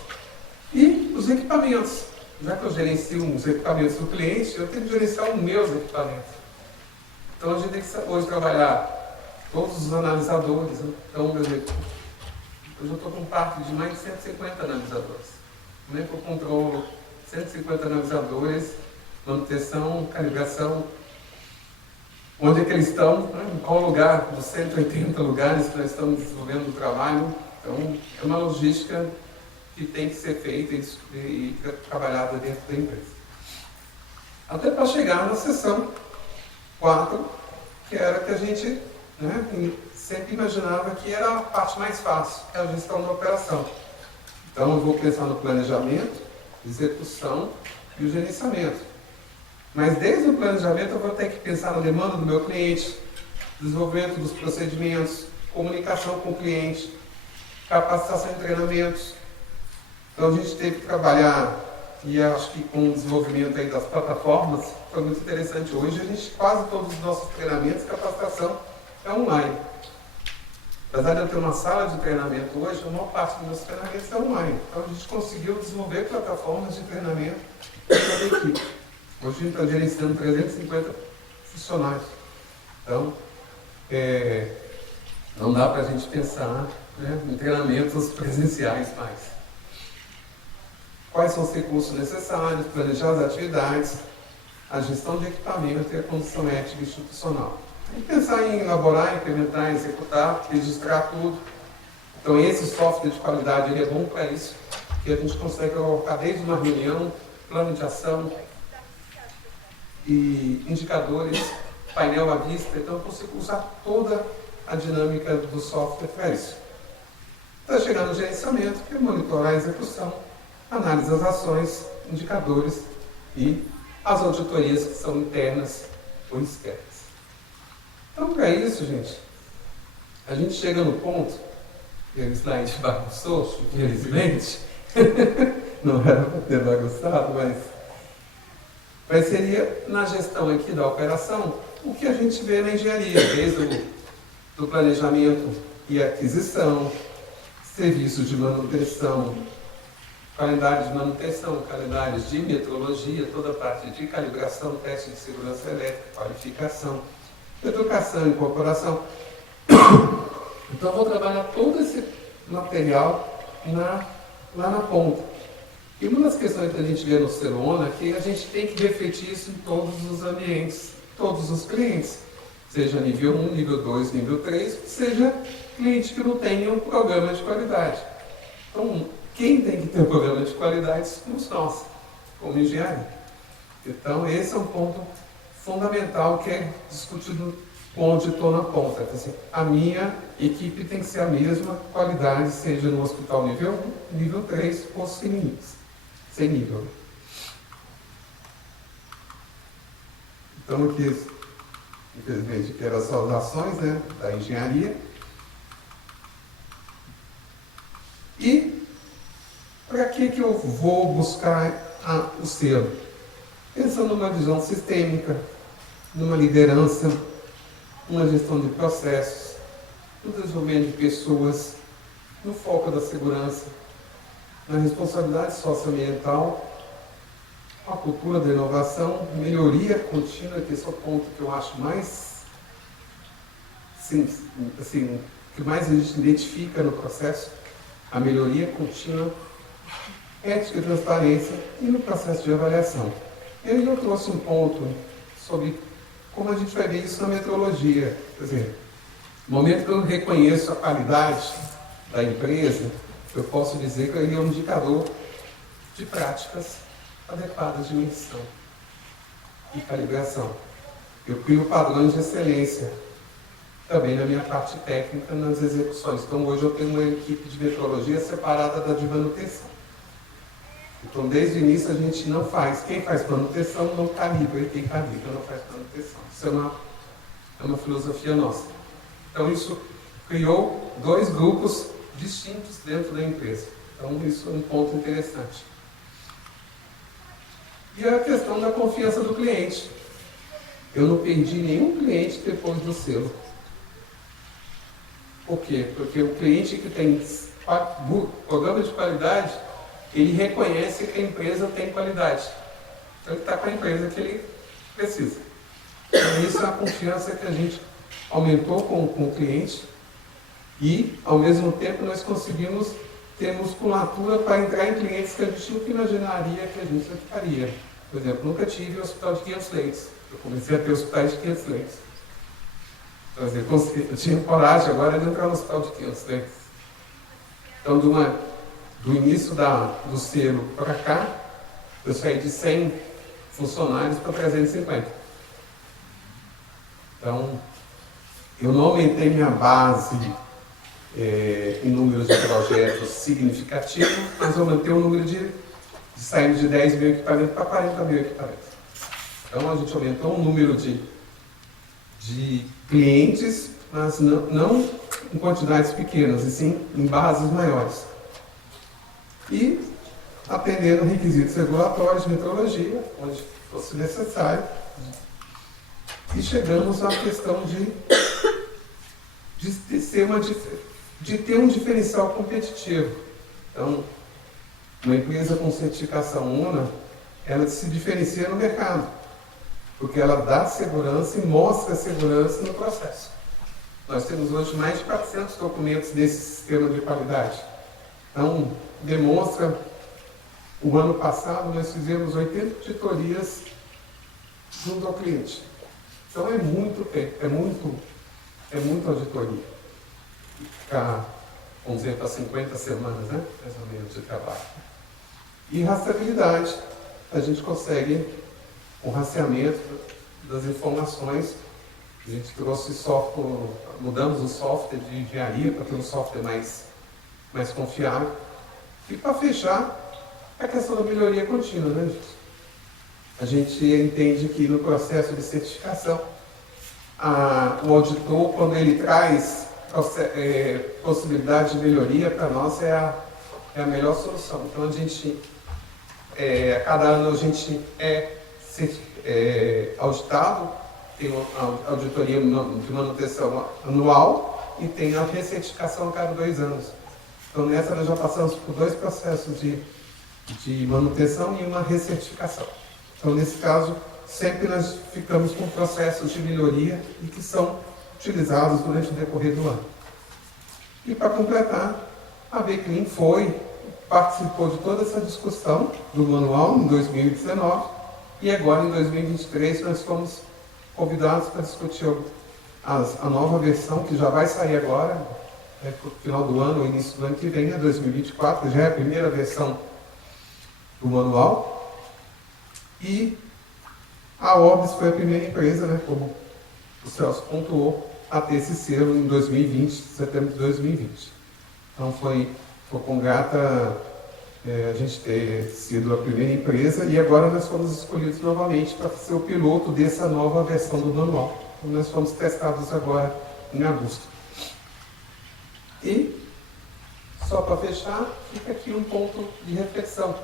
E os equipamentos. Já que eu gerencio os equipamentos do cliente, eu tenho que gerenciar os meus equipamentos. Então, a gente tem que hoje trabalhar todos os analisadores. Né? Então, por exemplo, eu já estou com parte de mais de 150 analisadores. Como é que eu controlo 150 analisadores, manutenção, calibração, onde é que eles estão, né? Em qual lugar, dos 180 lugares que nós estamos desenvolvendo o trabalho. Então, é uma logística que tem que ser feita e trabalhada dentro da empresa. Até para chegar na seção 4, que era que a gente sempre imaginava que era a parte mais fácil, que é a gestão da operação. Então, eu vou pensar no planejamento, execução e o gerenciamento. Mas desde o planejamento eu vou ter que pensar na demanda do meu cliente, desenvolvimento dos procedimentos, comunicação com o cliente, capacitação e treinamentos. Então a gente teve que trabalhar, e acho que com o desenvolvimento aí das plataformas, foi muito interessante. Hoje quase todos os nossos treinamentos, capacitação é online. Apesar de eu ter uma sala de treinamento hoje, a maior parte dos meus treinamentos é online. Então a gente conseguiu desenvolver plataformas de treinamento para toda a equipe. Hoje a gente está gerenciando 350 funcionários. Então, não dá para a gente pensar né, em treinamentos presenciais mais. Quais são os recursos necessários, planejar as atividades, a gestão de equipamento e a condição ética institucional. E pensar em elaborar, implementar, executar, registrar tudo. Então esse software de qualidade ele é bom para isso, que a gente consegue colocar desde uma reunião, plano de ação e indicadores, painel à vista. Então eu consigo usar toda a dinâmica do software para isso. Está chegando o gerenciamento, que é monitorar a execução, análise das ações, indicadores e as auditorias que são internas ou externas. Então, para isso, gente, a gente chega no ponto, que o slide bagunçou, infelizmente, não era para ter bagunçado, mas seria na gestão aqui da operação o que a gente vê na engenharia, desde do planejamento e aquisição, serviços de manutenção, calendários de manutenção, calendários de metrologia, toda a parte de calibração, teste de segurança elétrica, qualificação, educação e incorporação. Então, eu vou trabalhar todo esse material lá na ponta. E uma das questões que a gente vê no Celona é que a gente tem que refletir isso em todos os ambientes, todos os clientes, seja nível 1, nível 2, nível 3, seja cliente que não tenha um programa de qualidade. Então, quem tem que ter um programa de qualidade somos nós, como engenharia. Então, esse é um ponto fundamental que é discutido onde estou na ponta. Então, assim, a minha equipe tem que ser a mesma qualidade, seja no hospital nível 1, nível 3 ou sem nível. Então, aqui, infelizmente, quero as saudações, né, da engenharia. E para que eu vou buscar o selo? Pensando numa visão sistêmica, numa liderança, numa gestão de processos, no desenvolvimento de pessoas, no foco da segurança, na responsabilidade socioambiental, a cultura da inovação, melhoria contínua, que esse é o ponto que eu acho mais, assim, que mais a gente identifica no processo, a melhoria contínua, ética e transparência e no processo de avaliação. E aí eu trouxe um ponto sobre como a gente vai ver isso na metrologia. Quer dizer, no momento que eu reconheço a qualidade da empresa, eu posso dizer que ele é um indicador de práticas adequadas de medição e calibração. Eu crio padrões de excelência também na minha parte técnica nas execuções. Então hoje eu tenho uma equipe de metrologia separada da de manutenção. Então desde o início a gente não faz, quem faz manutenção não calibra e quem calibra não faz manutenção. Isso é uma filosofia nossa. Então isso criou dois grupos distintos dentro da empresa. Então isso é um ponto interessante. E a questão da confiança do cliente. Eu não perdi nenhum cliente depois do selo. Por quê? Porque o cliente que tem programa de qualidade, ele reconhece que a empresa tem qualidade. Então ele está com a empresa que ele precisa. Então isso é a confiança que a gente aumentou com o cliente e, ao mesmo tempo, nós conseguimos ter musculatura para entrar em clientes que a gente nunca imaginaria que a gente faria. Por exemplo, nunca tive um hospital de 500 leitos. Eu comecei a ter hospitais de 500 leitos. Então, eu tinha coragem agora de entrar no hospital de 500 leitos. Então, do início do selo para cá, eu saí de 100 funcionários para 350. Então, eu não aumentei minha base em números de projetos significativo, mas eu aumentei o número de saindo de 10 mil equipamentos para 40 mil equipamentos. Então, a gente aumentou o número de clientes, mas não em quantidades pequenas, e sim em bases maiores. E atendendo requisitos regulatórios de metrologia, onde fosse necessário. E chegamos à questão de ter um diferencial competitivo. Então, uma empresa com certificação UNA, ela se diferencia no mercado, porque ela dá segurança e mostra segurança no processo. Nós temos hoje mais de 400 documentos desse sistema de qualidade. Então, demonstra, o ano passado nós fizemos 80 auditorias junto ao cliente. Então é muito tempo, é muita auditoria. Ficar, vamos dizer, para 50 semanas, né? Mais ou menos, de trabalho. E rastreabilidade, a gente consegue o rastreamento das informações. A gente trouxe software, mudamos o software de engenharia para ter um software mais confiável. E para fechar, a questão da melhoria contínua, né, gente? A gente entende que no processo de certificação, o auditor, quando ele traz possibilidade de melhoria, para nós é a melhor solução. Então, a gente, a cada ano, a gente é auditado, tem uma auditoria de manutenção anual e tem a recertificação a cada 2 anos. Então, nessa nós já passamos por 2 processos de manutenção e uma recertificação. Então, nesse caso, sempre nós ficamos com processos de melhoria e que são utilizados durante o decorrer do ano. E para completar, a Beclean participou de toda essa discussão do manual em 2019 e agora em 2023 nós fomos convidados para discutir a nova versão que já vai sair agora, no final do ano ou início do ano que vem, 2024, já é a primeira versão do manual. E a Orbis foi a primeira empresa, né, como o Celso pontuou, a ter esse selo em 2020, setembro de 2020. Então foi com grata a gente ter sido a primeira empresa e agora nós fomos escolhidos novamente para ser o piloto dessa nova versão do manual. Então nós fomos testados agora em agosto. E, só para fechar, fica aqui um ponto de reflexão.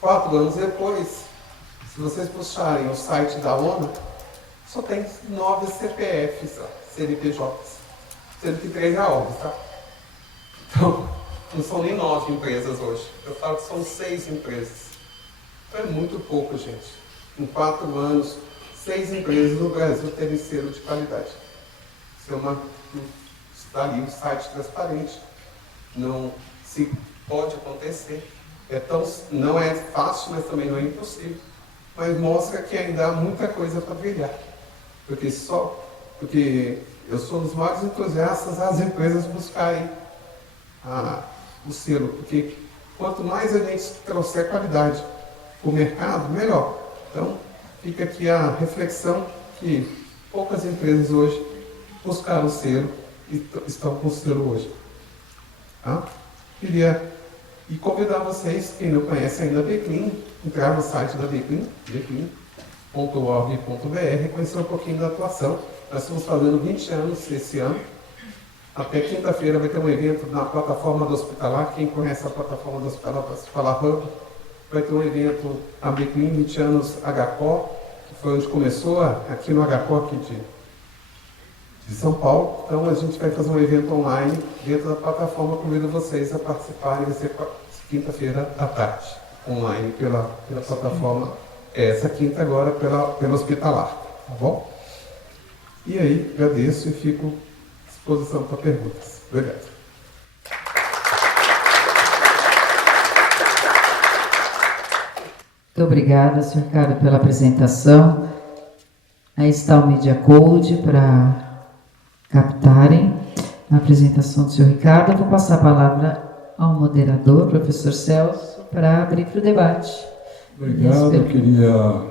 4 anos depois, se vocês puxarem o site da ONU, só tem 9 CPFs, CNPJs, sendo que 3 é a Orbis, tá? Então, não são nem 9 empresas hoje. Eu falo que são 6 empresas. Então é muito pouco, gente. Em 4 anos, 6 empresas no Brasil terem selo de qualidade. Isso está ali no site transparente. Não se pode acontecer. Não é fácil, mas também não é impossível. Mas mostra que ainda há muita coisa para brilhar. Porque eu sou um dos maiores entusiastas das empresas buscarem o selo. Porque quanto mais a gente trouxer qualidade para o mercado, melhor. Então, fica aqui a reflexão que poucas empresas hoje buscaram o selo e estão com o selo hoje. Tá? Queria convidar vocês, quem não conhece ainda a Beclean, entrar no site da Beclean, beclean.org.br, conhecer um pouquinho da atuação. Nós estamos fazendo 20 anos esse ano. Até quinta-feira vai ter um evento na plataforma do Hospitalar. Quem conhece a plataforma do Hospitalar Hub, vai ter um evento, a Beclean 20 anos HCO, que foi onde começou, aqui no HCO aqui de São Paulo. Então a gente vai fazer um evento online dentro da plataforma. Convido vocês a participarem, vai ser quinta-feira à tarde, online pela plataforma, essa quinta agora pelo Hospitalar, tá bom? E aí, agradeço e fico à disposição para perguntas. Obrigado. Muito obrigada, Sr. Ricardo, pela apresentação. Aí está o Media Code para captarem a apresentação do Sr. Ricardo. Eu vou passar a palavra ao moderador, professor Celso, para abrir para o debate. Obrigado, eu queria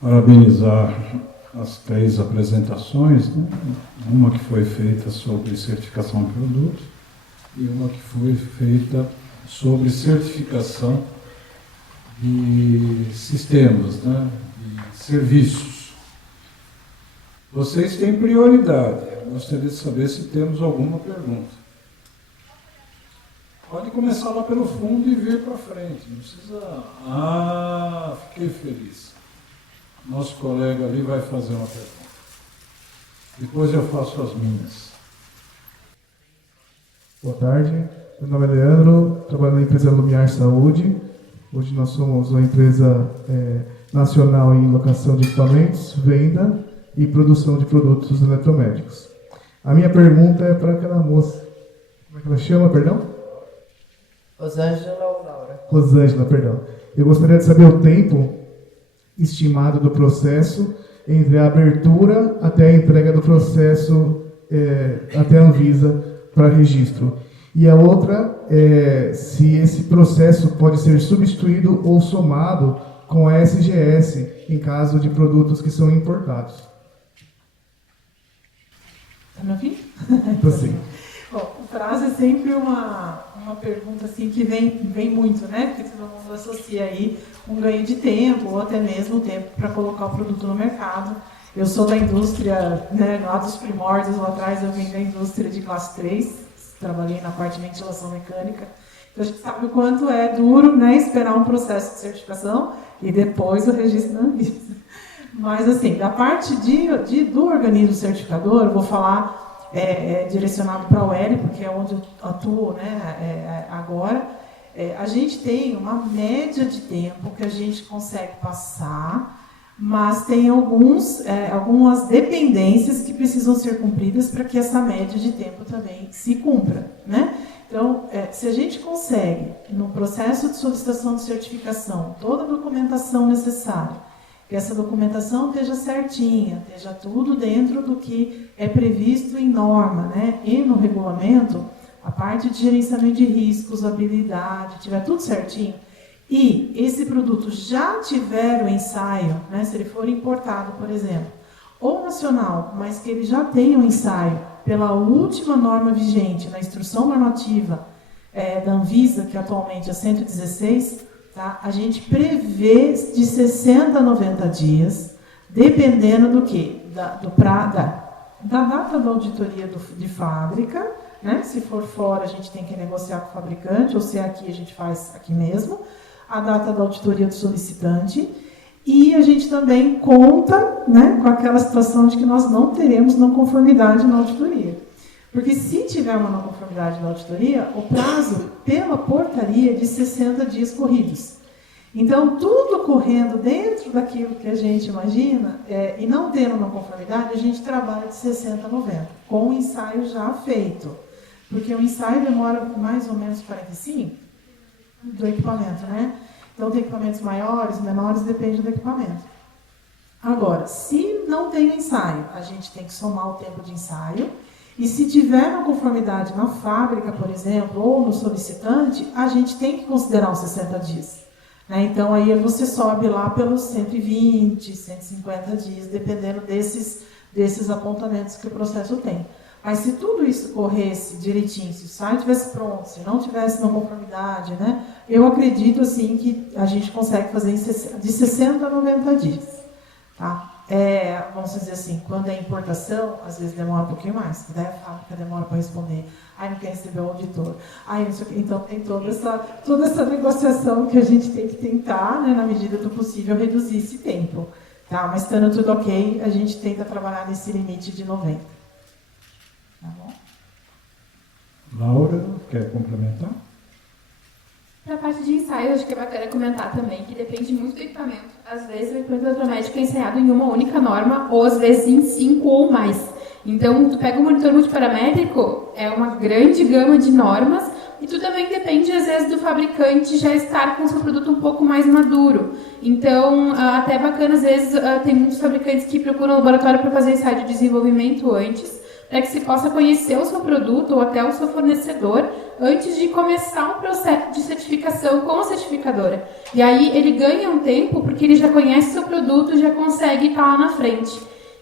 parabenizar as 3 apresentações, né? Uma que foi feita sobre certificação de produtos e uma que foi feita sobre certificação de sistemas, né? De serviços. Vocês têm prioridade. Eu gostaria de saber se temos alguma pergunta. Pode começar lá pelo fundo e vir para frente. Não precisa... fiquei feliz. Nosso colega ali vai fazer uma pergunta. Depois eu faço as minhas. Boa tarde. Meu nome é Leandro, trabalho na empresa Lumiar Saúde. Hoje nós somos uma empresa nacional em locação de equipamentos, venda e produção de produtos eletromédicos. A minha pergunta é para aquela moça. Como é que ela chama, perdão? Rosângela ou Laura? Rosângela, perdão. Eu gostaria de saber o tempo estimado do processo entre a abertura até a entrega do processo até a Anvisa para registro. E a outra é se esse processo pode ser substituído ou somado com a SGS em caso de produtos que são importados. Está me ouvindo? Então, sim. Bom, o prazo é sempre uma pergunta assim que vem muito, né? Porque todo mundo associa aí um ganho de tempo ou até mesmo tempo para colocar o produto no mercado. Eu sou da indústria, né, lá dos primórdios, lá atrás eu vim da indústria de classe 3, trabalhei na parte de ventilação mecânica. Então a gente sabe o quanto é duro, né, esperar um processo de certificação e depois o registro da Anvisa. Mas assim, da parte do organismo certificador, eu vou falar direcionado para o UEL, porque é onde eu atuo, né, agora. A gente tem uma média de tempo que a gente consegue passar, mas tem algumas dependências que precisam ser cumpridas para que essa média de tempo também se cumpra, né? Então, se a gente consegue, no processo de solicitação de certificação, toda a documentação necessária, que essa documentação esteja certinha, esteja tudo dentro do que é previsto em norma, né? E no regulamento, a parte de gerenciamento de riscos, habilidade, tiver tudo certinho, e esse produto já tiver o ensaio, né? Se ele for importado, por exemplo, ou nacional, mas que ele já tenha o ensaio pela última norma vigente, na instrução normativa da Anvisa, que atualmente é 116, tá? A gente prevê de 60 a 90 dias, dependendo do quê? Da data da auditoria de fábrica, né? Se for fora, a gente tem que negociar com o fabricante, ou se é aqui, a gente faz aqui mesmo, a data da auditoria do solicitante, e a gente também conta, né, com aquela situação de que nós não teremos não conformidade na auditoria. Porque se tiver uma não conformidade na auditoria, o prazo pela portaria é de 60 dias corridos. Então, tudo correndo dentro daquilo que a gente imagina, e não tendo não conformidade, a gente trabalha de 60 a 90, com o ensaio já feito. Porque o ensaio demora mais ou menos 45 do equipamento, né? Então, tem equipamentos maiores, menores, depende do equipamento. Agora, se não tem ensaio, a gente tem que somar o tempo de ensaio, e se tiver uma conformidade na fábrica, por exemplo, ou no solicitante, a gente tem que considerar os 60 dias. Né? Então, aí você sobe lá pelos 120, 150 dias, dependendo desses apontamentos que o processo tem. Mas se tudo isso corresse direitinho, se o site estivesse pronto, se não tivesse na conformidade, né, eu acredito assim, que a gente consegue fazer de 60 a 90 dias. Tá? Vamos dizer assim, quando é importação, às vezes demora um pouquinho mais, daí a fábrica demora para responder, aí não quer receber o auditor. Então tem toda essa negociação que a gente tem que tentar, né, na medida do possível, reduzir esse tempo. Tá? Mas estando tudo ok, a gente tenta trabalhar nesse limite de 90. Tá bom? Laura, quer complementar? Para a parte de ensaio, acho que é bacana comentar também que depende muito do equipamento. Às vezes, o equipamento eletromédico é ensaiado em uma única norma, ou às vezes em 5 ou mais. Então, tu pega um monitor multiparamétrico, é uma grande gama de normas, e tu também depende, às vezes, do fabricante já estar com o seu produto um pouco mais maduro. Então, até é bacana, às vezes, tem muitos fabricantes que procuram um laboratório para fazer ensaio de desenvolvimento antes, para que se possa conhecer o seu produto ou até o seu fornecedor antes de começar o processo de certificação com a certificadora. E aí ele ganha um tempo porque ele já conhece o seu produto e já consegue estar lá na frente.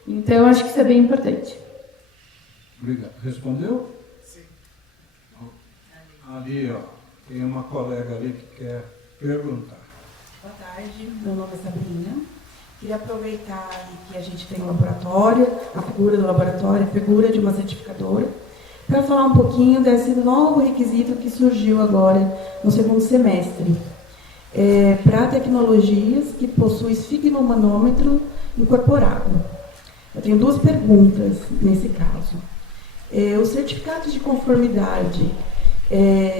Então, acho que isso é bem importante. Obrigado. Respondeu? Sim. Ali, ó, tem uma colega ali que quer perguntar. Boa tarde, meu nome é Sabrina. Queria aproveitar que a gente tem um laboratório, a figura do laboratório, a figura de uma certificadora, para falar um pouquinho desse novo requisito que surgiu agora no segundo semestre. Para tecnologias que possuem esfigmomanômetro incorporado. Eu tenho 2 perguntas nesse caso. Os certificados de conformidade,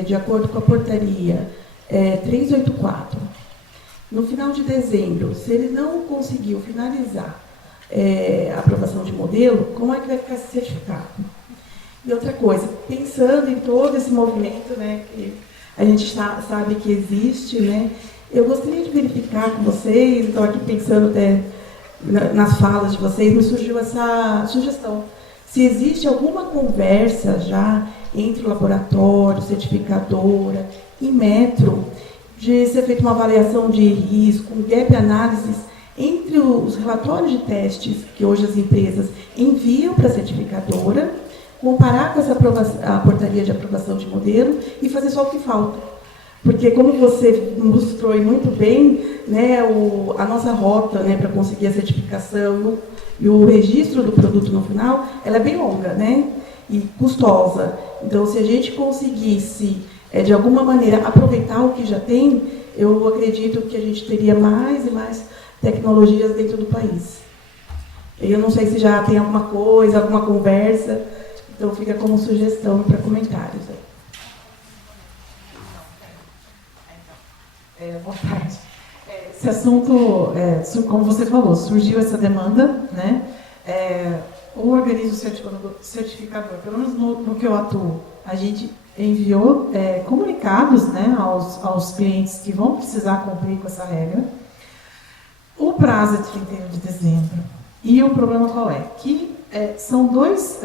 de acordo com a portaria 384, no final de dezembro, se ele não conseguiu finalizar aprovação de modelo, como é que vai ficar esse certificado? E outra coisa, pensando em todo esse movimento, né, que a gente sabe que existe, né, eu gostaria de verificar com vocês, estou aqui pensando até nas falas de vocês, me surgiu essa sugestão. Se existe alguma conversa já entre o laboratório, certificadora e Metro, de ser feita uma avaliação de risco, um gap analysis entre os relatórios de testes que hoje as empresas enviam para a certificadora, comparar com a portaria de aprovação de modelo e fazer só o que falta. Porque, como você mostrou muito bem, né, a nossa rota, né, para conseguir a certificação e o registro do produto no final, ela é bem longa, né, e custosa. Então, se a gente conseguisse, de alguma maneira, aproveitar o que já tem, eu acredito que a gente teria mais e mais tecnologias dentro do país. Eu não sei se já tem alguma coisa, alguma conversa, então fica como sugestão para comentários. Boa tarde. Esse assunto, como você falou, surgiu essa demanda, né? O organismo certificador, pelo menos no que eu atuo, a gente enviou comunicados, né, aos clientes que vão precisar cumprir com essa regra. O prazo é 31 de dezembro. E o problema qual é? Que são dois,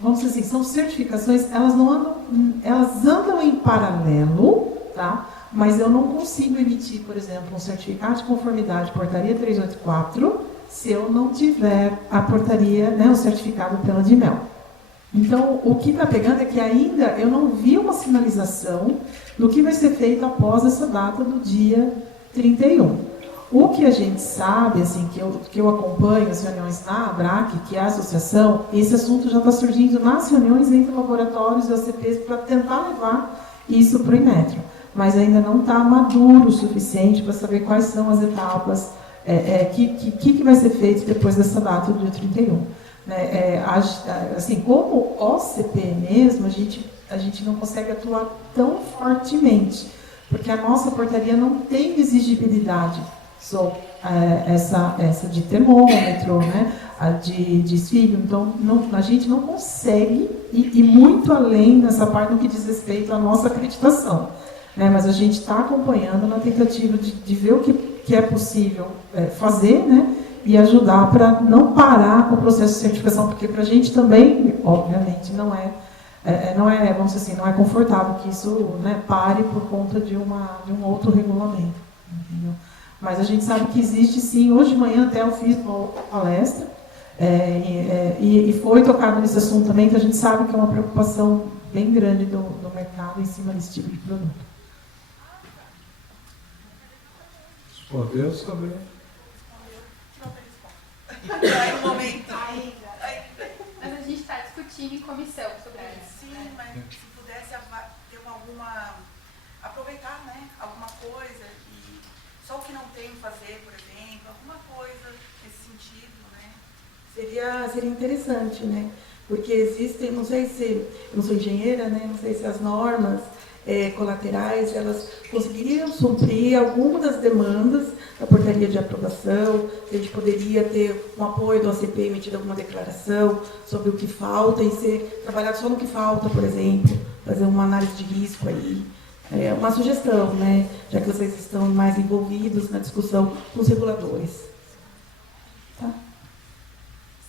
vamos dizer assim, são certificações, elas andam em paralelo, tá? Mas eu não consigo emitir, por exemplo, um certificado de conformidade portaria 384 se eu não tiver a portaria, né, o certificado pela DIMEL. Então, o que está pegando é que ainda eu não vi uma sinalização do que vai ser feito após essa data do dia 31. O que a gente sabe, assim, que eu acompanho as reuniões na ABRAC, que é a associação, esse assunto já está surgindo nas reuniões entre laboratórios e OCPs para tentar levar isso para o Inmetro. Mas ainda não está maduro o suficiente para saber quais são as etapas, que vai ser feito depois dessa data do dia 31. Assim, como OCP mesmo, a gente não consegue atuar tão fortemente, porque a nossa portaria não tem exigibilidade essa de termômetro, né, a de desfile, então a gente não consegue ir muito além nessa parte no que diz respeito à nossa acreditação. Mas a gente está acompanhando na tentativa de ver o que é possível fazer, né, e ajudar para não parar com o processo de certificação, porque para a gente também, obviamente, não é, vamos dizer assim, não é confortável que isso, né, pare por conta de um outro regulamento. Entendeu? Mas a gente sabe que existe sim. Hoje de manhã até eu fiz uma palestra e foi tocado nesse assunto também, que a gente sabe que é uma preocupação bem grande do mercado em cima desse tipo de produto. Podemos saber. Mas a gente está discutindo em comissão sobre isso. Sim, mas se pudesse ter aproveitar, né, alguma coisa, e só o que não tem fazer, por exemplo, alguma coisa nesse sentido, né? Seria interessante, né? Porque existem, não sei se, eu não sou engenheira, né? Não sei se as normas colaterais, elas conseguiriam suprir alguma das demandas da portaria de aprovação, se a gente poderia ter um apoio do ACP, emitir alguma declaração sobre o que falta e ser trabalhado só no que falta, por exemplo, fazer uma análise de risco aí. É uma sugestão, né? Já que vocês estão mais envolvidos na discussão com os reguladores. Tá?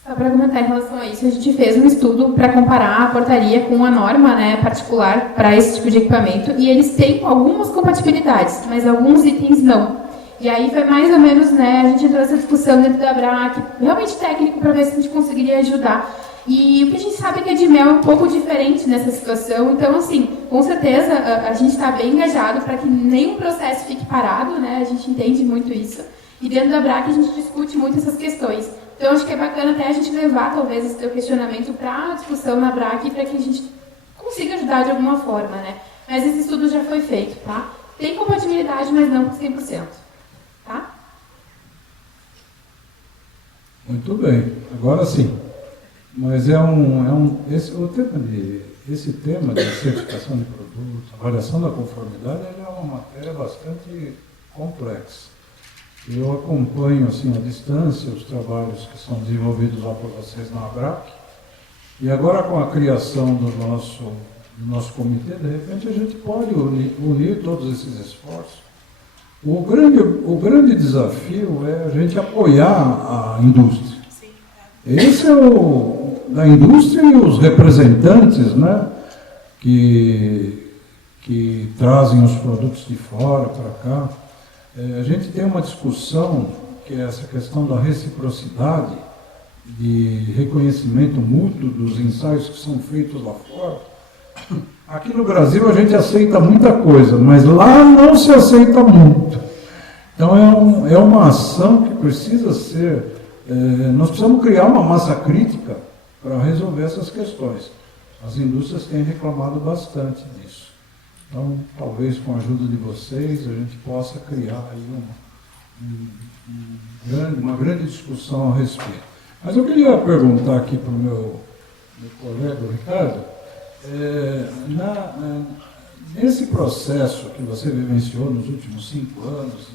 Só para comentar em relação a isso, a gente fez um estudo para comparar a portaria com a norma, né, particular para esse tipo de equipamento, e eles têm algumas compatibilidades, mas alguns itens não. E aí foi mais ou menos, né, a gente entrou nessa discussão dentro da ABRAC, realmente técnico, para ver se a gente conseguiria ajudar. E o que a gente sabe é que a DIMEL é um pouco diferente nessa situação, então, assim, com certeza a gente está bem engajado para que nenhum processo fique parado, né, a gente entende muito isso. E dentro da ABRAC a gente discute muito essas questões. Então, acho que é bacana até a gente levar, talvez, esse teu questionamento para a discussão na ABRAC, para que a gente consiga ajudar de alguma forma, né? Mas esse estudo já foi feito, tá? Tem compatibilidade, mas não 100%. Tá? Muito bem. Agora sim. Mas esse tema de certificação de produtos, avaliação da conformidade, ele é uma matéria bastante complexa. Eu acompanho assim à distância os trabalhos que são desenvolvidos lá por vocês na ABRAC. E agora com a criação do nosso comitê, de repente a gente pode unir todos esses esforços. O grande desafio é a gente apoiar a indústria. Esse é o da indústria e os representantes, né, que trazem os produtos de fora para cá. A gente tem uma discussão que é essa questão da reciprocidade, de reconhecimento mútuo dos ensaios que são feitos lá fora. Aqui no Brasil a gente aceita muita coisa, mas lá não se aceita muito. Então é uma ação que precisa ser... nós precisamos criar uma massa crítica para resolver essas questões. As indústrias têm reclamado bastante disso. Então, talvez com a ajuda de vocês, a gente possa criar aí uma grande discussão a respeito. Mas eu queria perguntar aqui para o meu colega, o Ricardo, nesse processo que você vivenciou nos últimos 5 anos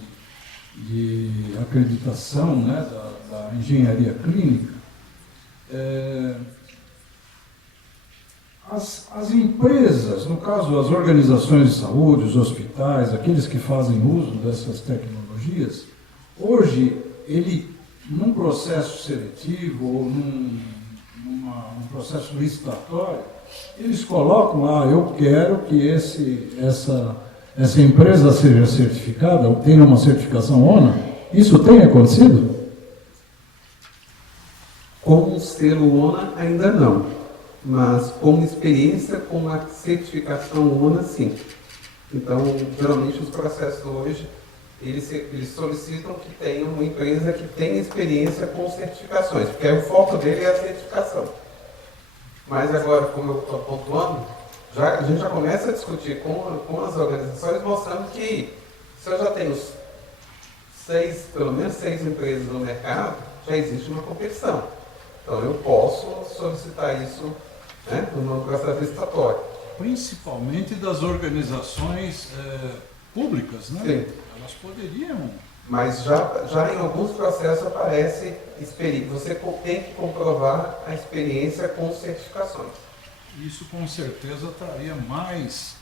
de acreditação, né, da engenharia clínica, as empresas, no caso as organizações de saúde, os hospitais, aqueles que fazem uso dessas tecnologias, hoje, num processo seletivo ou num processo licitatório, eles colocam lá, eu quero que essa empresa seja certificada, ou tenha uma certificação ONA. Isso tem acontecido? Com o selo ONA ainda não, mas com experiência com a certificação ONA sim. Então, geralmente os processos hoje, eles solicitam que tenha uma empresa que tenha experiência com certificações, porque aí o foco dele é a certificação. Mas agora, como eu estou pontuando, a gente já começa a discutir com as organizações, mostrando que se eu já tenho pelo menos seis empresas no mercado, já existe uma competição. Então eu posso solicitar isso, né, no processo licitatório. Principalmente das organizações públicas, né? Sim. Elas poderiam... Mas já em alguns processos aparece experiência. Você tem que comprovar a experiência com certificações. Isso com certeza traria mais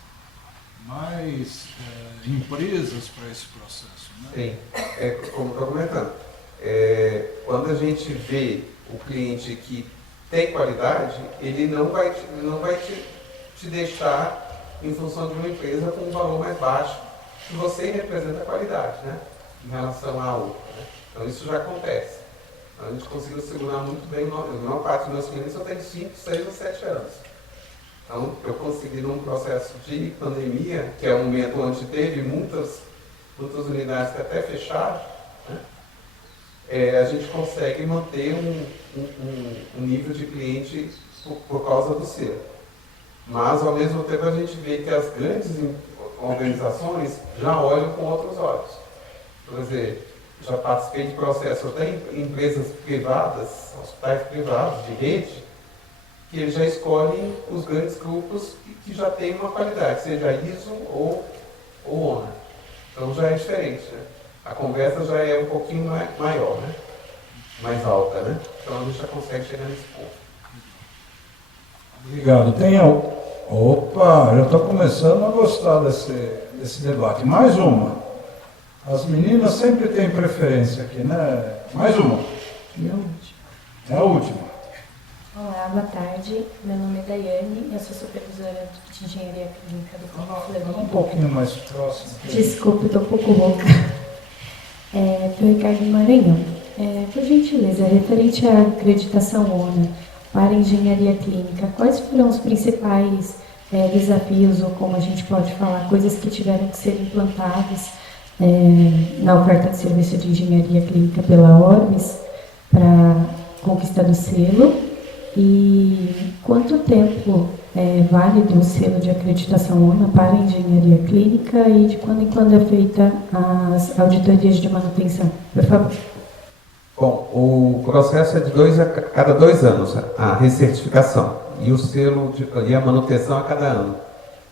empresas para esse processo, né? Sim, como estou comentando. Quando a gente vê o cliente que tem qualidade, ele não vai te deixar em função de uma empresa com um valor mais baixo, que você representa a qualidade, né, em relação à outra. Né? Então isso já acontece. A gente conseguiu segurar muito bem, a maior parte dos meus clientes eu tenho 5, 6 ou 7 anos. Então eu consegui num processo de pandemia, que é um momento onde teve muitas unidades que até fecharam, né? A gente consegue manter um nível de cliente por causa do selo. Mas, ao mesmo tempo, a gente vê que as grandes organizações já olham com outros olhos. Por exemplo, já participei de processos até em empresas privadas, hospitais privados, de rede, que eles já escolhem os grandes grupos que já têm uma qualidade, seja ISO ou ONA. Então já é diferente, né? A conversa já é um pouquinho maior, né? Mais alta, né? Então a gente já consegue chegar nesse ponto. Obrigado. Opa, já estou começando a gostar desse debate. Mais uma. As meninas sempre têm preferência aqui, né? Mais uma. E a última. É a última. Olá, boa tarde. Meu nome é Daiane, eu sou supervisora de engenharia clínica do Campo Fleury. Um pouquinho mais próximo. Desculpe, estou um pouco rouca. Para o Ricardo Maranhão. Por gentileza, referente à acreditação ONA para engenharia clínica, quais foram os principais desafios, ou como a gente pode falar, coisas que tiveram que ser implantadas na oferta de serviço de engenharia clínica pela Orbis para conquista do selo? E quanto tempo é válido o selo de acreditação ONA para engenharia clínica e de quando em quando é feita as auditorias de manutenção? Por favor. Bom, o processo é de cada 2 anos, a recertificação, e o selo e a manutenção a cada ano.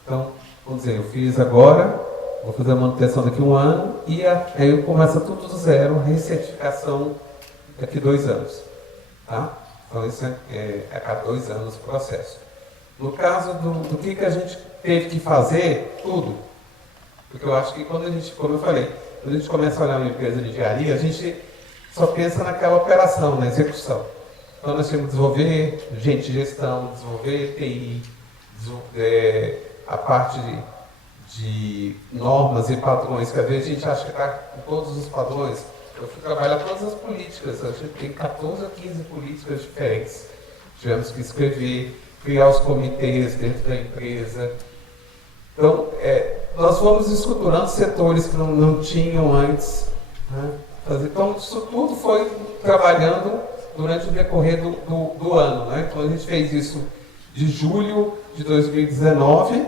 Então, vamos dizer, eu fiz agora, vou fazer a manutenção daqui a 1 ano e aí eu começo tudo do zero, recertificação daqui a 2 anos. Tá? Então isso é a cada 2 anos o processo. No caso do que a gente teve que fazer, tudo. Porque eu acho que quando a gente, como eu falei, quando a gente começa a olhar uma empresa de engenharia, a gente só pensa naquela operação, na execução. Então nós temos que desenvolver gente de gestão, desenvolver TI, a parte de normas e padrões, que às vezes a gente acha que está com todos os padrões. Eu fui trabalhar todas as políticas, a gente tem 14 ou 15 políticas diferentes. Tivemos que escrever, criar os comitês dentro da empresa. Então, nós fomos estruturando setores que não tinham antes. Né? Então, isso tudo foi trabalhando durante o decorrer do ano. Né? Então, a gente fez isso de julho de 2019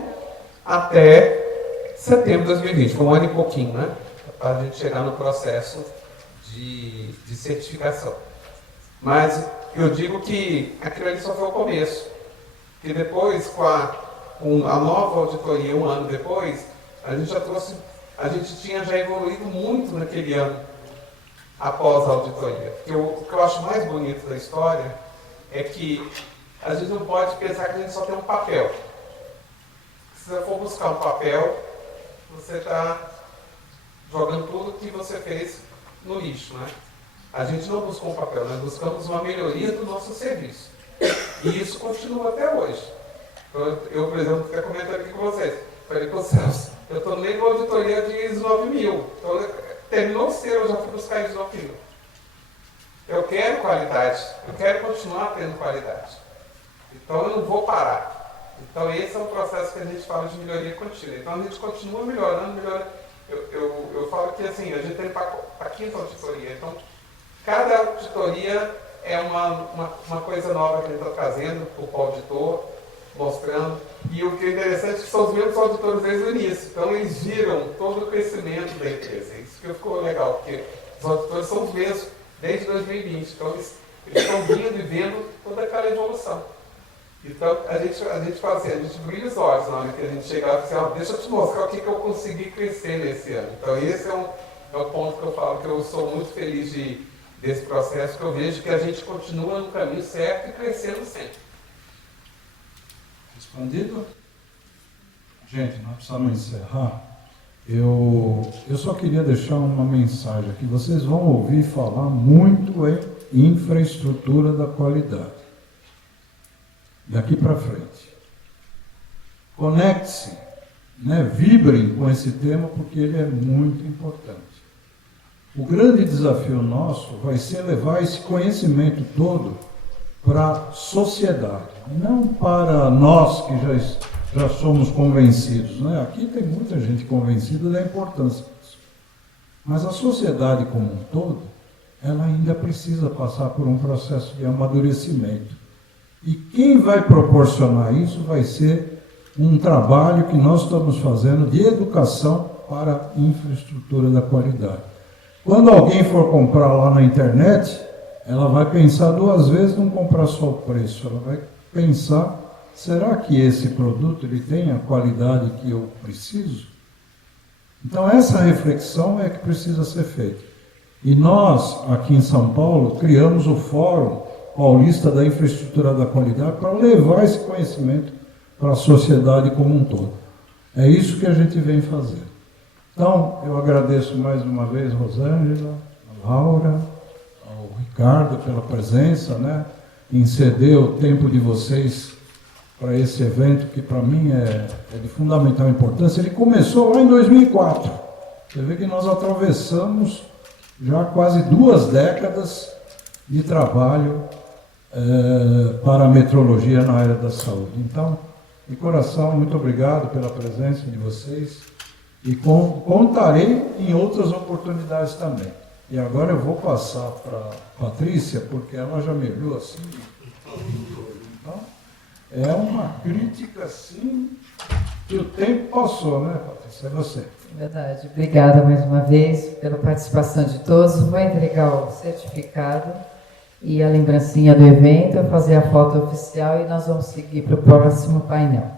até setembro de 2020. Foi 1 ano e pouquinho, né? Para a gente chegar no processo de certificação. Mas eu digo que aquilo ali só foi o começo. E depois, com a nova auditoria, 1 ano depois, a gente tinha já evoluído muito naquele ano após a auditoria. O que eu acho mais bonito da história é que a gente não pode pensar que a gente só tem um papel. Se você for buscar um papel, você está jogando tudo que você fez no lixo, né? A gente não buscou um papel, nós buscamos uma melhoria do nosso serviço. E isso continua até hoje. Eu, por exemplo, quero comentar aqui com vocês. Falei com o Celso, eu estou no meio da auditoria de ISO 9000. Então, terminou o seu, eu já fui buscar ISO 9000. Eu quero qualidade, eu quero continuar tendo qualidade. Então, eu não vou parar. Então, esse é o processo que a gente fala de melhoria contínua. Então, a gente continua melhorando. Eu falo que, assim, a gente tem para a 5ª auditoria. Então, cada auditoria é uma coisa nova que a gente está trazendo para o auditor, mostrando. E o que é interessante é que são os mesmos auditores desde o início. Então, eles viram todo o crescimento da empresa. Isso que ficou legal, porque os auditores são os mesmos desde 2020. Então, eles estão vindo e vendo toda aquela evolução. Então, a gente fala assim, a gente brilha os olhos na hora que a gente chegar e fala assim, deixa eu te mostrar o que eu consegui crescer nesse ano. Então, esse é o ponto que eu falo, que eu sou muito feliz desse processo, que eu vejo que a gente continua no caminho certo e crescendo sempre. Respondido? Gente, nós precisamos encerrar. Eu só queria deixar uma mensagem aqui. Vocês vão ouvir falar muito em infraestrutura da qualidade. Daqui para frente. Conecte-se, né? Vibrem com esse tema, porque ele é muito importante. O grande desafio nosso vai ser levar esse conhecimento todo para a sociedade, não para nós que já somos convencidos. Né? Aqui tem muita gente convencida da importância disso. Mas a sociedade como um todo, ela ainda precisa passar por um processo de amadurecimento. E quem vai proporcionar isso vai ser um trabalho que nós estamos fazendo de educação para a infraestrutura da qualidade. Quando alguém for comprar lá na internet, ela vai pensar 2 vezes, não comprar só o preço, ela vai pensar, será que esse produto ele tem a qualidade que eu preciso? Então essa reflexão é que precisa ser feita. E nós, aqui em São Paulo, criamos o Fórum Paulista da Infraestrutura da Qualidade para levar esse conhecimento para a sociedade como um todo. É isso que a gente vem fazer. Então, eu agradeço mais uma vez a Rosângela, a Laura, ao Ricardo pela presença, né, em ceder o tempo de vocês para esse evento que para mim é de fundamental importância. Ele começou lá em 2004. Você vê que nós atravessamos já quase 2 décadas de trabalho para a metrologia na área da saúde. Então, de coração, muito obrigado pela presença de vocês e contarei em outras oportunidades também. E agora eu vou passar para a Patrícia, porque ela já me viu assim. Então, é uma crítica assim que o tempo passou, né, Patrícia? É você. Verdade. Obrigada mais uma vez pela participação de todos. Vou entregar o certificado e a lembrancinha do evento, fazer a foto oficial e nós vamos seguir para o próximo painel.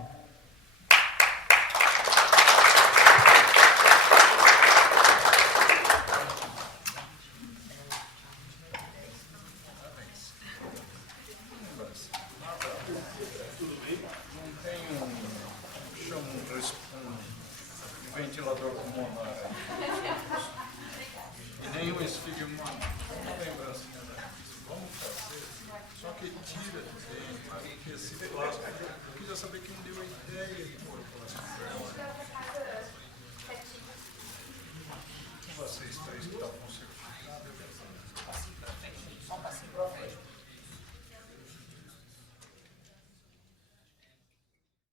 Eu queria saber quem deu a ideia de pôr o plástico. Vocês três que estão funcionando.